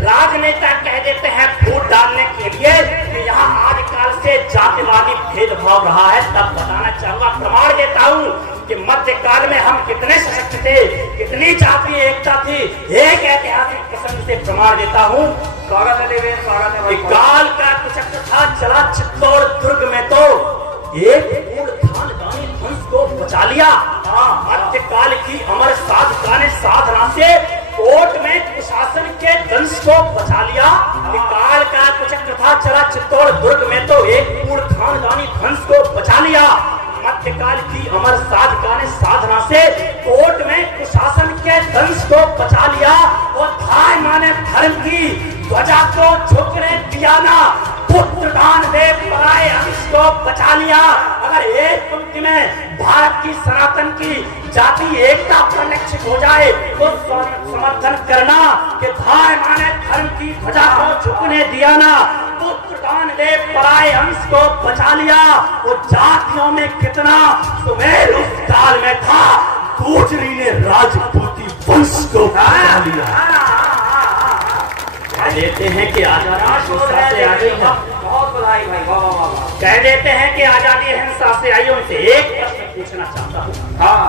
राजनेता कह देते हैं वोट डालने के लिए कि यहाँ आजकल से जातिवादी भेदभाव रहा है, तब बताना चाहूंगा, प्रमाण देता हूँ कि मध्यकाल में हम कितने सशक्त थे, कितनी जातीय एकता थी। एक ऐतिहासिक कसम से प्रमाण देता हूँ। स्वागत है देवेंद्र, स्वागत है। काल का कुचक्र था चला चित्तौड़ दुर्ग में तो एक खानदानी ध्वंस को बचा लिया। मध्यकाल की अमर साधका ने साधना से कोर्ट में कुशासन के दंश को बचा लिया। काल का कुचक्र था चला चित्तौड़ दुर्ग में तो एक खानदानी ध्वंस को बचा लिया। मध्यकाल की अमर साधका ने साधना से कोर्ट में कुशासन के दंश को बचा लिया और धाय माने धर्म की ध्वजा को झुकने दिया ना, पुत्र दान दे पराए अंश को बचा लिया। अगर एक पंक्ति में भारत की सनातन की जाति एकता परिलक्षित हो जाए तो समर्थन करना कि धाय माने धर्म की ध्वजा को झुकने दिया ना, पुत्र दान दे पराए अंश को बचा लिया। वो जातियों में कितना सुमेल उस काल में था, गुजरी ने राजपूती वंश को बचा लिया। कह देते हैं कि आजादी हिंसा से आ गई है। बहुत बधाई भाई, वाह वाह वाह। कह देते हैं कि आजादी हिंसा से आई। उनसे एक प्रश्न पूछना चाहता हूँ। हाँ,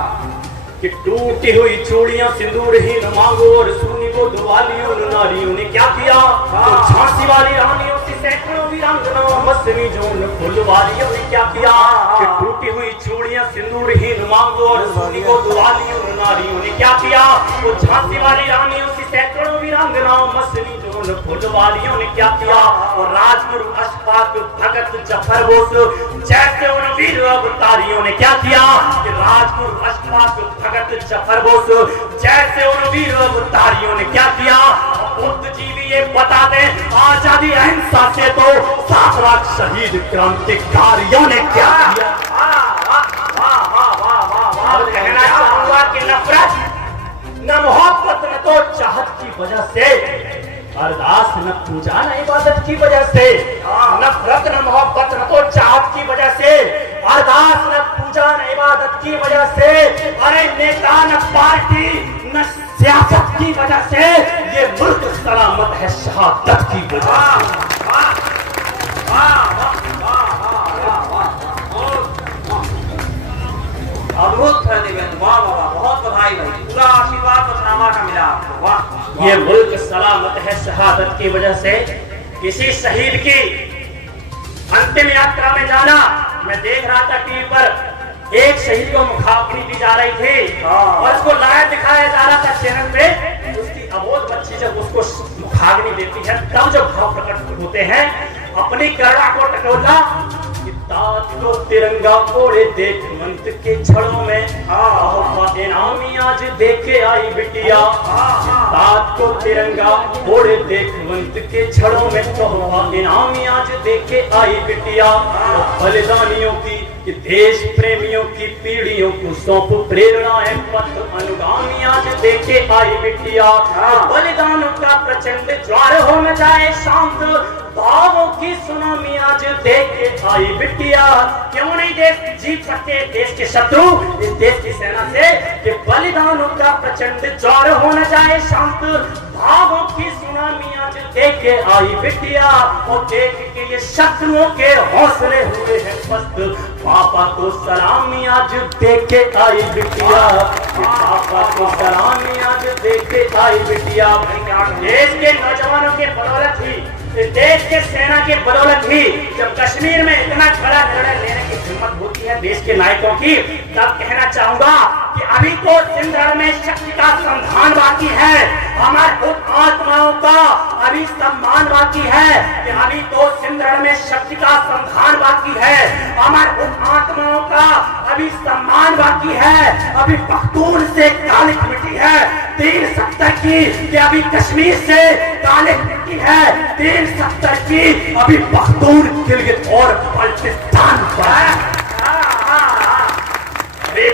कि टूटी हुई चूड़ियां सिंदूर ही न मांगो और सुनी को दुआलियों नारियों ने क्या किया। तो झांसी वाली रानियों से सैकड़ों वीरांगनाओं मसनी जोन फुलवारियों ने क्या किया। कि टूटी हुई चूड़ियां सिंदूर ही न मांगो और सुनी को दुआलियों नारियों ने क्या किया। तो झांसी वाली रानियों से सैकड़ों वीरांगनाओं मसनी जोन फुलवारियों ने क्या किया। और राजगुरु अशफाक भगत जफर बोस जैसे उन वीर अवतारियों ने क्या किया। कि राजगुरु अशफाक भगत जफर बोस जैसे उन वीर अवतारियों ने क्या किया। बुद्धिजीवी ये बता दें, आजादी अहिंसा से तो 7 लाख शहीद क्रांतिकारियों ने क्या किया। और कहना चाहूंगा कि नफरत न मोहब्बत न तो चाहत की वजह से, अरदास न पूजा न इबादत की वजह से, नफरत न मोहब्बत न तो चाहत की वजह से, अरदास न पूजा न इबादत की वजह से, अरे नेता न पार्टी न सियासत की वजह से, ये मुल्क सलामत है शहादत की वजह से। अद्भुत है देवेंद्र, वाह वाह वाह, बहुत बधाई भाई। पूरा आशीर्वाद बचनामा का मिला आपको, वाह। ये मुल्क सलामत है शहादत की वजह से। किसी शहीद की अंतिम यात्रा में जाना, मैं देख रहा था टीवी पर, एक शहीद को मुखाग्नि दी जा रही थी और उसको लाइव दिखाया जा रहा था चैनल पे। उसकी अबोध बच्ची जब उसको मुखाग्नि देती है तब जो भाव प्रकट होते हैं, अपनी करुणा को टटोलना, तात को तिरंगा ओढ़े देख मंत के छड़ों में, इनामी आज देखे आई बिटिया। तात को तिरंगा ओढ़े देख मंत के छड़ों में, इनामी आज देखे आई बिटिया। बलिदानियों की कि देश प्रेमियों की पीढ़ियों को सौंप प्रेरणाएं पथ अनुगामी आज देखे आई बिटिया। बलिदानों का प्रचंड ज्वार हो न जाए शांत, भावों की सुनामी आज देखे आई बिटिया। क्यों नहीं देश जीत सकते देश के शत्रु इस देश की सेना से, कि बलिदानों का प्रचंड ज्वार हो न जाए शांत, भावों की सुनामी आज देखे आई बिटिया। और देख के ये शत्रुओं के हौसले हुए हैं पस्त, पापा को सलामी आज देखे आई बिटिया। पापा को सलामी आज देखे आई बिटिया। देश के नौजवानों के बदौलत ही, देश के सेना के बदौलत ही जब कश्मीर में इतना बड़ा निर्णय लेने की हिम्मत होती है देश के नायकों की, तब कहना चाहूंगा कि अभी तो सिंधड़ में शक्ति का संधान बाकी है, हमारे उन आत्माओं का अभी सम्मान बाकी है। कि अभी तो सिंधड़ में शक्ति का संधान बाकी है, हमारे उन आत्माओं का अभी सम्मान बाकी है। अभी पख्तून से कालिक मिट्टी है 370 की, कि अभी कश्मीर से कालिक मिट्टी है 370 की, अभी पख्तून गिलगित और बल्टिस्तान पर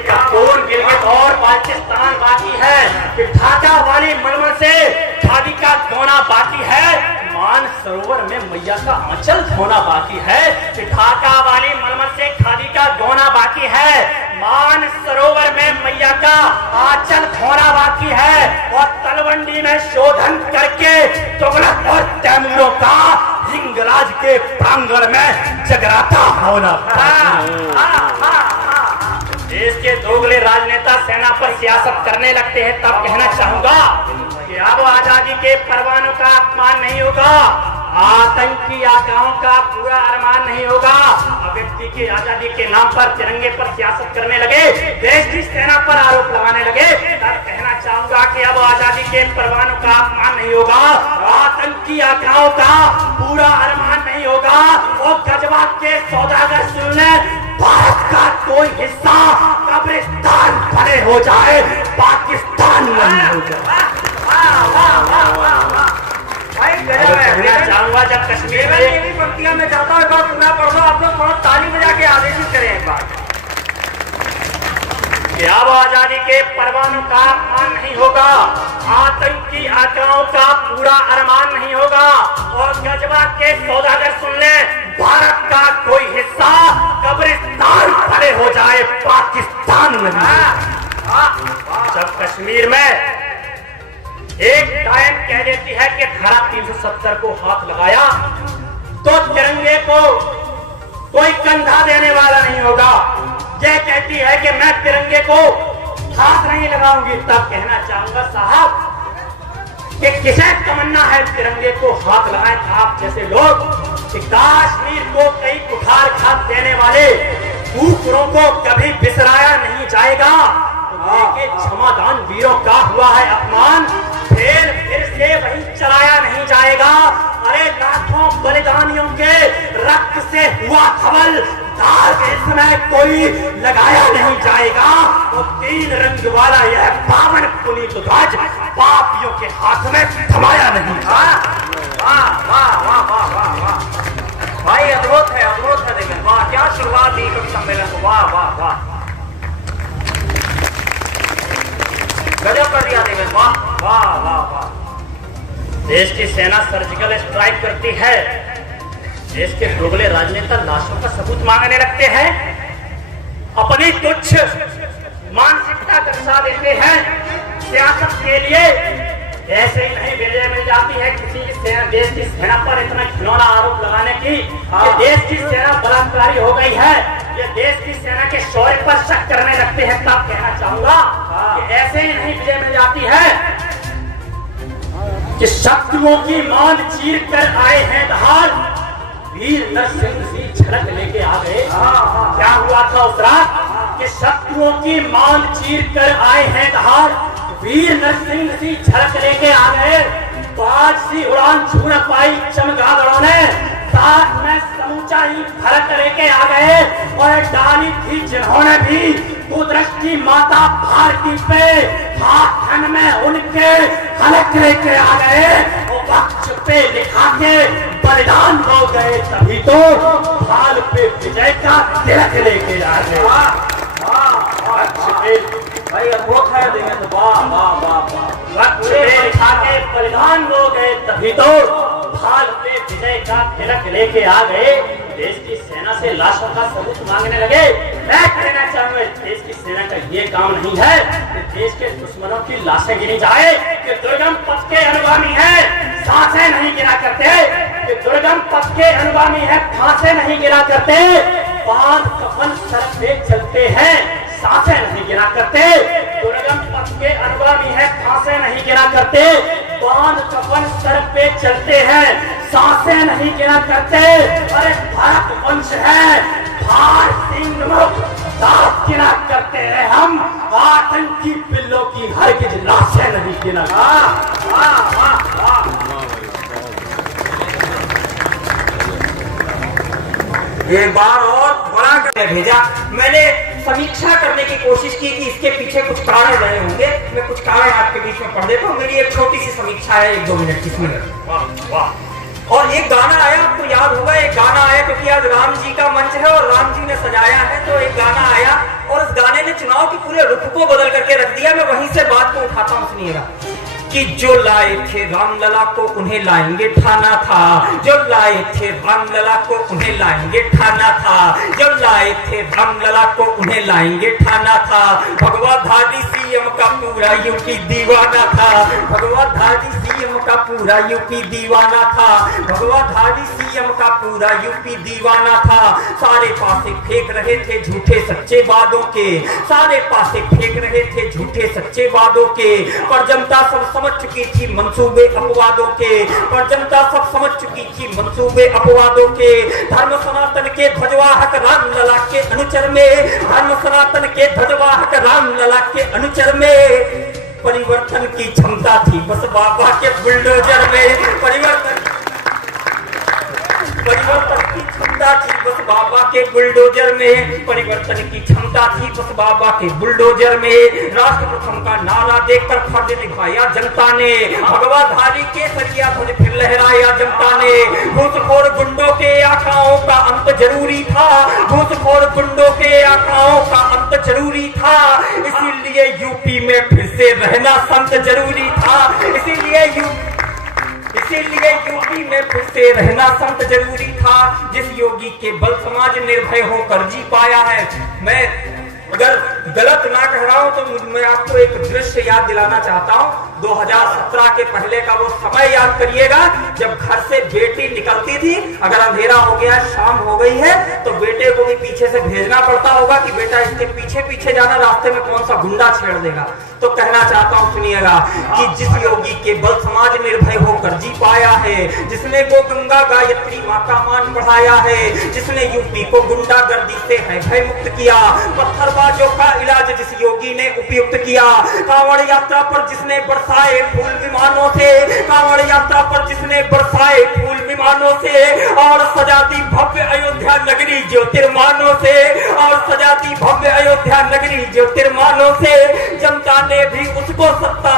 पख्तून गिलगित और पाकिस्तान बाकी है। कि ढाका वाली मलमल से खादी का गौना बाकी है, मान सरोवर में मैया का आंचल धोना बाकी है, कि ढाका वाली मलमल से खादी का धोना बाकी है, मान सरोवर में मैया का आंचल धोना बाकी है, और तलवंडी में शोधन करके तुगलक और तैमूरों का हिंगराज के प्रांगण में जगराता होना। देश के दोगले राजनेता सेना पर सियासत करने लगते हैं, तब कहना चाहूंगा कि अब आजादी के परवानों का अपमान नहीं होगा, आतंकी आकाओं का पूरा अरमान नहीं होगा। अब व्यक्ति की आजादी के नाम पर तिरंगे पर सियासत करने लगे, देश की सेना पर आरोप लगाने लगे, तब कहना चाहूंगा कि अब आजादी के परवानों का अपमान नहीं होगा, आतंकी आकाओं का पूरा अरमान नहीं होगा। और गजवा के सौदागर सुन ले, भारत का कोई हिस्सा कब्रिस्तान भरे हो जाए, पाकिस्तान नहीं हो जाए। कहना चाहूंगा जब कश्मीर में पंक्तियां में जाता है तो सुना पढ़ दो, आप लोग थोड़ा ताली बजा के आदेशित करें एक बार कि अब आजादी के परवानों का अपमान नहीं होगा, आतंकी आकाओं का पूरा अरमान नहीं होगा। और गजवा के सौदागर सुन ले, भारत का कोई हिस्सा कब्रिस्तान भरे हो जाए, पाकिस्तान नहीं। जब कश्मीर में एक टाइम कह देती है कि धारा 370 को हाथ लगाया तो तिरंगे को कोई कंधा देने वाला नहीं होगा, ये कहती है कि मैं तिरंगे को हाथ नहीं लगाऊंगी, तब कहना चाहूंगा साहब कि किसे तमन्ना है तिरंगे को हाथ लगाएं आप जैसे लोग, कि कश्मीर को कई कुठारघात देने वाले कुकरों को कभी बिसराया नहीं जाएगा। के क्षमादान वीरों का हुआ है अपमान, फिर से वही चलाया नहीं जाएगा। अरे लाखों बलिदानियों के रक्त से हुआ धवल दाग इसमें कोई लगाया नहीं जाएगा। तो 3 रंग वाला यह पावन पुनीत ध्वज पापियों के हाथ में थमाया नहीं। भाई अद्भुत है देखिए, वाह क्या शुरुआत दी कवि सम्मेलन को, वाह वाह वाह गजब कर दिया देवेंद्र, वाह वाह वाह वाह। देश की सेना सर्जिकल स्ट्राइक करती है, देश के दोगले राजनेता लाशों का सबूत मांगने लगते हैं, अपनी तुच्छ मानसिकता दर्शा देते हैं सियासत के लिए। ऐसे ही नहीं विजय मिल जाती है किसी की सेना, देश की सेना पर इतना खिलौना आरोप लगाने की कि देश की सेना बलात्कारी हो गई है, ये देश की सेना के शौर्य पर शक करने लगते हैं, तब कहना चाहूंगा कि ऐसे ही नहीं विजय मिल जाती है कि शत्रुओं की मान चीर कर आए हैं धार, वीर नरसिंह जी झलक लेके आ गए। क्या हुआ था उस रात कि शत्रुओं की मान चीर कर आए हैं धार, वीर नरसिंह जी झलक लेके आ गए। बाज सी उड़ान छू न पाई चमगादड़ों ने, साथ में समूचा ही फरक लेके आ गए। और डाली थी जिन्होंने भी कुदृष्टि माता भारती पे, हाथन में उनके हलक लेके आ गए। और वक्त पे लिखा के बलिदान हो गए, तभी तो भाल पे विजय का तिलक लेके आ गए। भाई अद्भुत है देखें, वाह वाह वाह वाह। वक्त पे लिखा के बलिदान हो गए, तभी तो भाल पे विजय का तिलक लेके आ गए। देश की सेना से लाशों का सबूत मांगने लगे। मैं कहना चाहूंगा देश की सेना का ये काम नहीं है कि देश के दुश्मनों की लाशें गिनी जाए, कि दुर्गम पथ के अनुगामी है सांसें नहीं गिरा करते, कि दुर्गम पथ के अनुगामी है फांसे नहीं गिरा करते, बांध कफन सर पे चलते हैं सांसें नहीं गिरा करते। दुर्गम पथ के अनुगामी है फांसे नहीं गिरा करते, बांध कफन सर पे चलते हैं सांसें नहीं गिरा करते। अरे भारत वंश है, भार सिंह मुख दांत गिरा करते हैं हम, आतंकी पिल्लों की हरगिज लाशें नहीं गिरा। एक बार और बड़ा कर भेजा, मैंने समीक्षा करने की कोशिश की कि इसके पीछे कुछ कारण रहे होंगे। मैं कुछ कारण आपके बीच में पढ़ देता हूँ, मेरी एक छोटी सी समीक्षा है 1-2 मिनट की, सुनिए। वाह वाह। और एक गाना आया, आपको याद होगा, एक गाना आया क्योंकि आज राम जी का मंच है और राम जी ने सजाया है, तो एक गाना आया और उस गाने ने चुनाव के पूरे रुख को बदल करके रख दिया। मैं वहीं से बात को उठाता हूँ, सुनिएगा कि जो लाए थे रामलला को उन्हें लाएंगे ठाना था, जो लाए थे रामलला को उन्हें लाएंगे ठाना था, जो लाए थे रामलला को उन्हें लाएंगे ठाना था। भगवा धारी सीएम का पूरा यूपी दीवाना था, भगवा धारी सीएम का पूरा यूपी दीवाना था, भगवा धारी सीएम का पूरा यूपी दीवाना था। सारे पासे फेंक रहे थे झूठे सच्चे वादों के, सारे पासे फेंक रहे थे झूठे सच्चे वादों के, पर जनता सब समझ चुकी थी मंसूबे अपवादों के, पर जनता सब समझ चुकी थी मंसूबे अपवादों के। धर्म सनातन के ध्वजवाहक रामलला के अनुचर में, धर्म सनातन के ध्वजवाहक रामलला के अनुचर में परिवर्तन की क्षमता थी बस बाबा के बुलडोजर में, परिवर्तन की क्षमता थी बस बाबा के बुलडोजर में, परिवर्तन की क्षमता थी बस बाबा के बुलडोजर में। राष्ट्र प्रथम का नारा देकर फर्ज निभाया जनता ने, भगवा धारी के सरिया ध्वज फिर लहराया जनता ने। घूसखोर गुंडों के आकाओं का अंत जरूरी था, घूसखोर गुंडों के आकाओं का अंत जरूरी था, इसीलिए यूपी में फिर से रहना संत जरूरी था, इसीलिए यूपी में फिर से रहना संत जरूरी था। जिस योगी के बल समाज निर्भय होकर जी पाया है। मैं अगर गलत ना कह रहा हूं तो मैं आपको एक दृश्य याद दिलाना चाहता हूं। 2017 के पहले का वो समय याद करिएगा जब घर से बेटी निकलती थी, अगर अंधेरा हो गया शाम हो गई है तो बेटे को भी पीछे से भेजना पड़ता होगा कि बेटा इसके पीछे पीछे जाना, रास्ते में कौन सा गुंडा छेड़ देगा। तो कहना चाहता हूं सुनिएगा कि जिस योगी के बल समाज निर्भय होकर जी पाया है, जिसने को गंगा गायत्री माँ का मान बढ़ाया है, जिसने यूपी को गुंडागर्दी से है भय मुक्त किया, पत्थरबाजों का इलाज जिस योगी ने उपयुक्त किया, कांवड़ यात्रा पर जिसने बरसाए फूल विमानों से, कांवड़ यात्रा पर जिसने बरसाए फूल विमानों से, और सजाती भव्य अयोध्या नगरी ज्योतिर्मानों से, और सजाती भव्य अयोध्या नगरी ज्योतिर्मानों से, जनता ने भी उसको सत्ता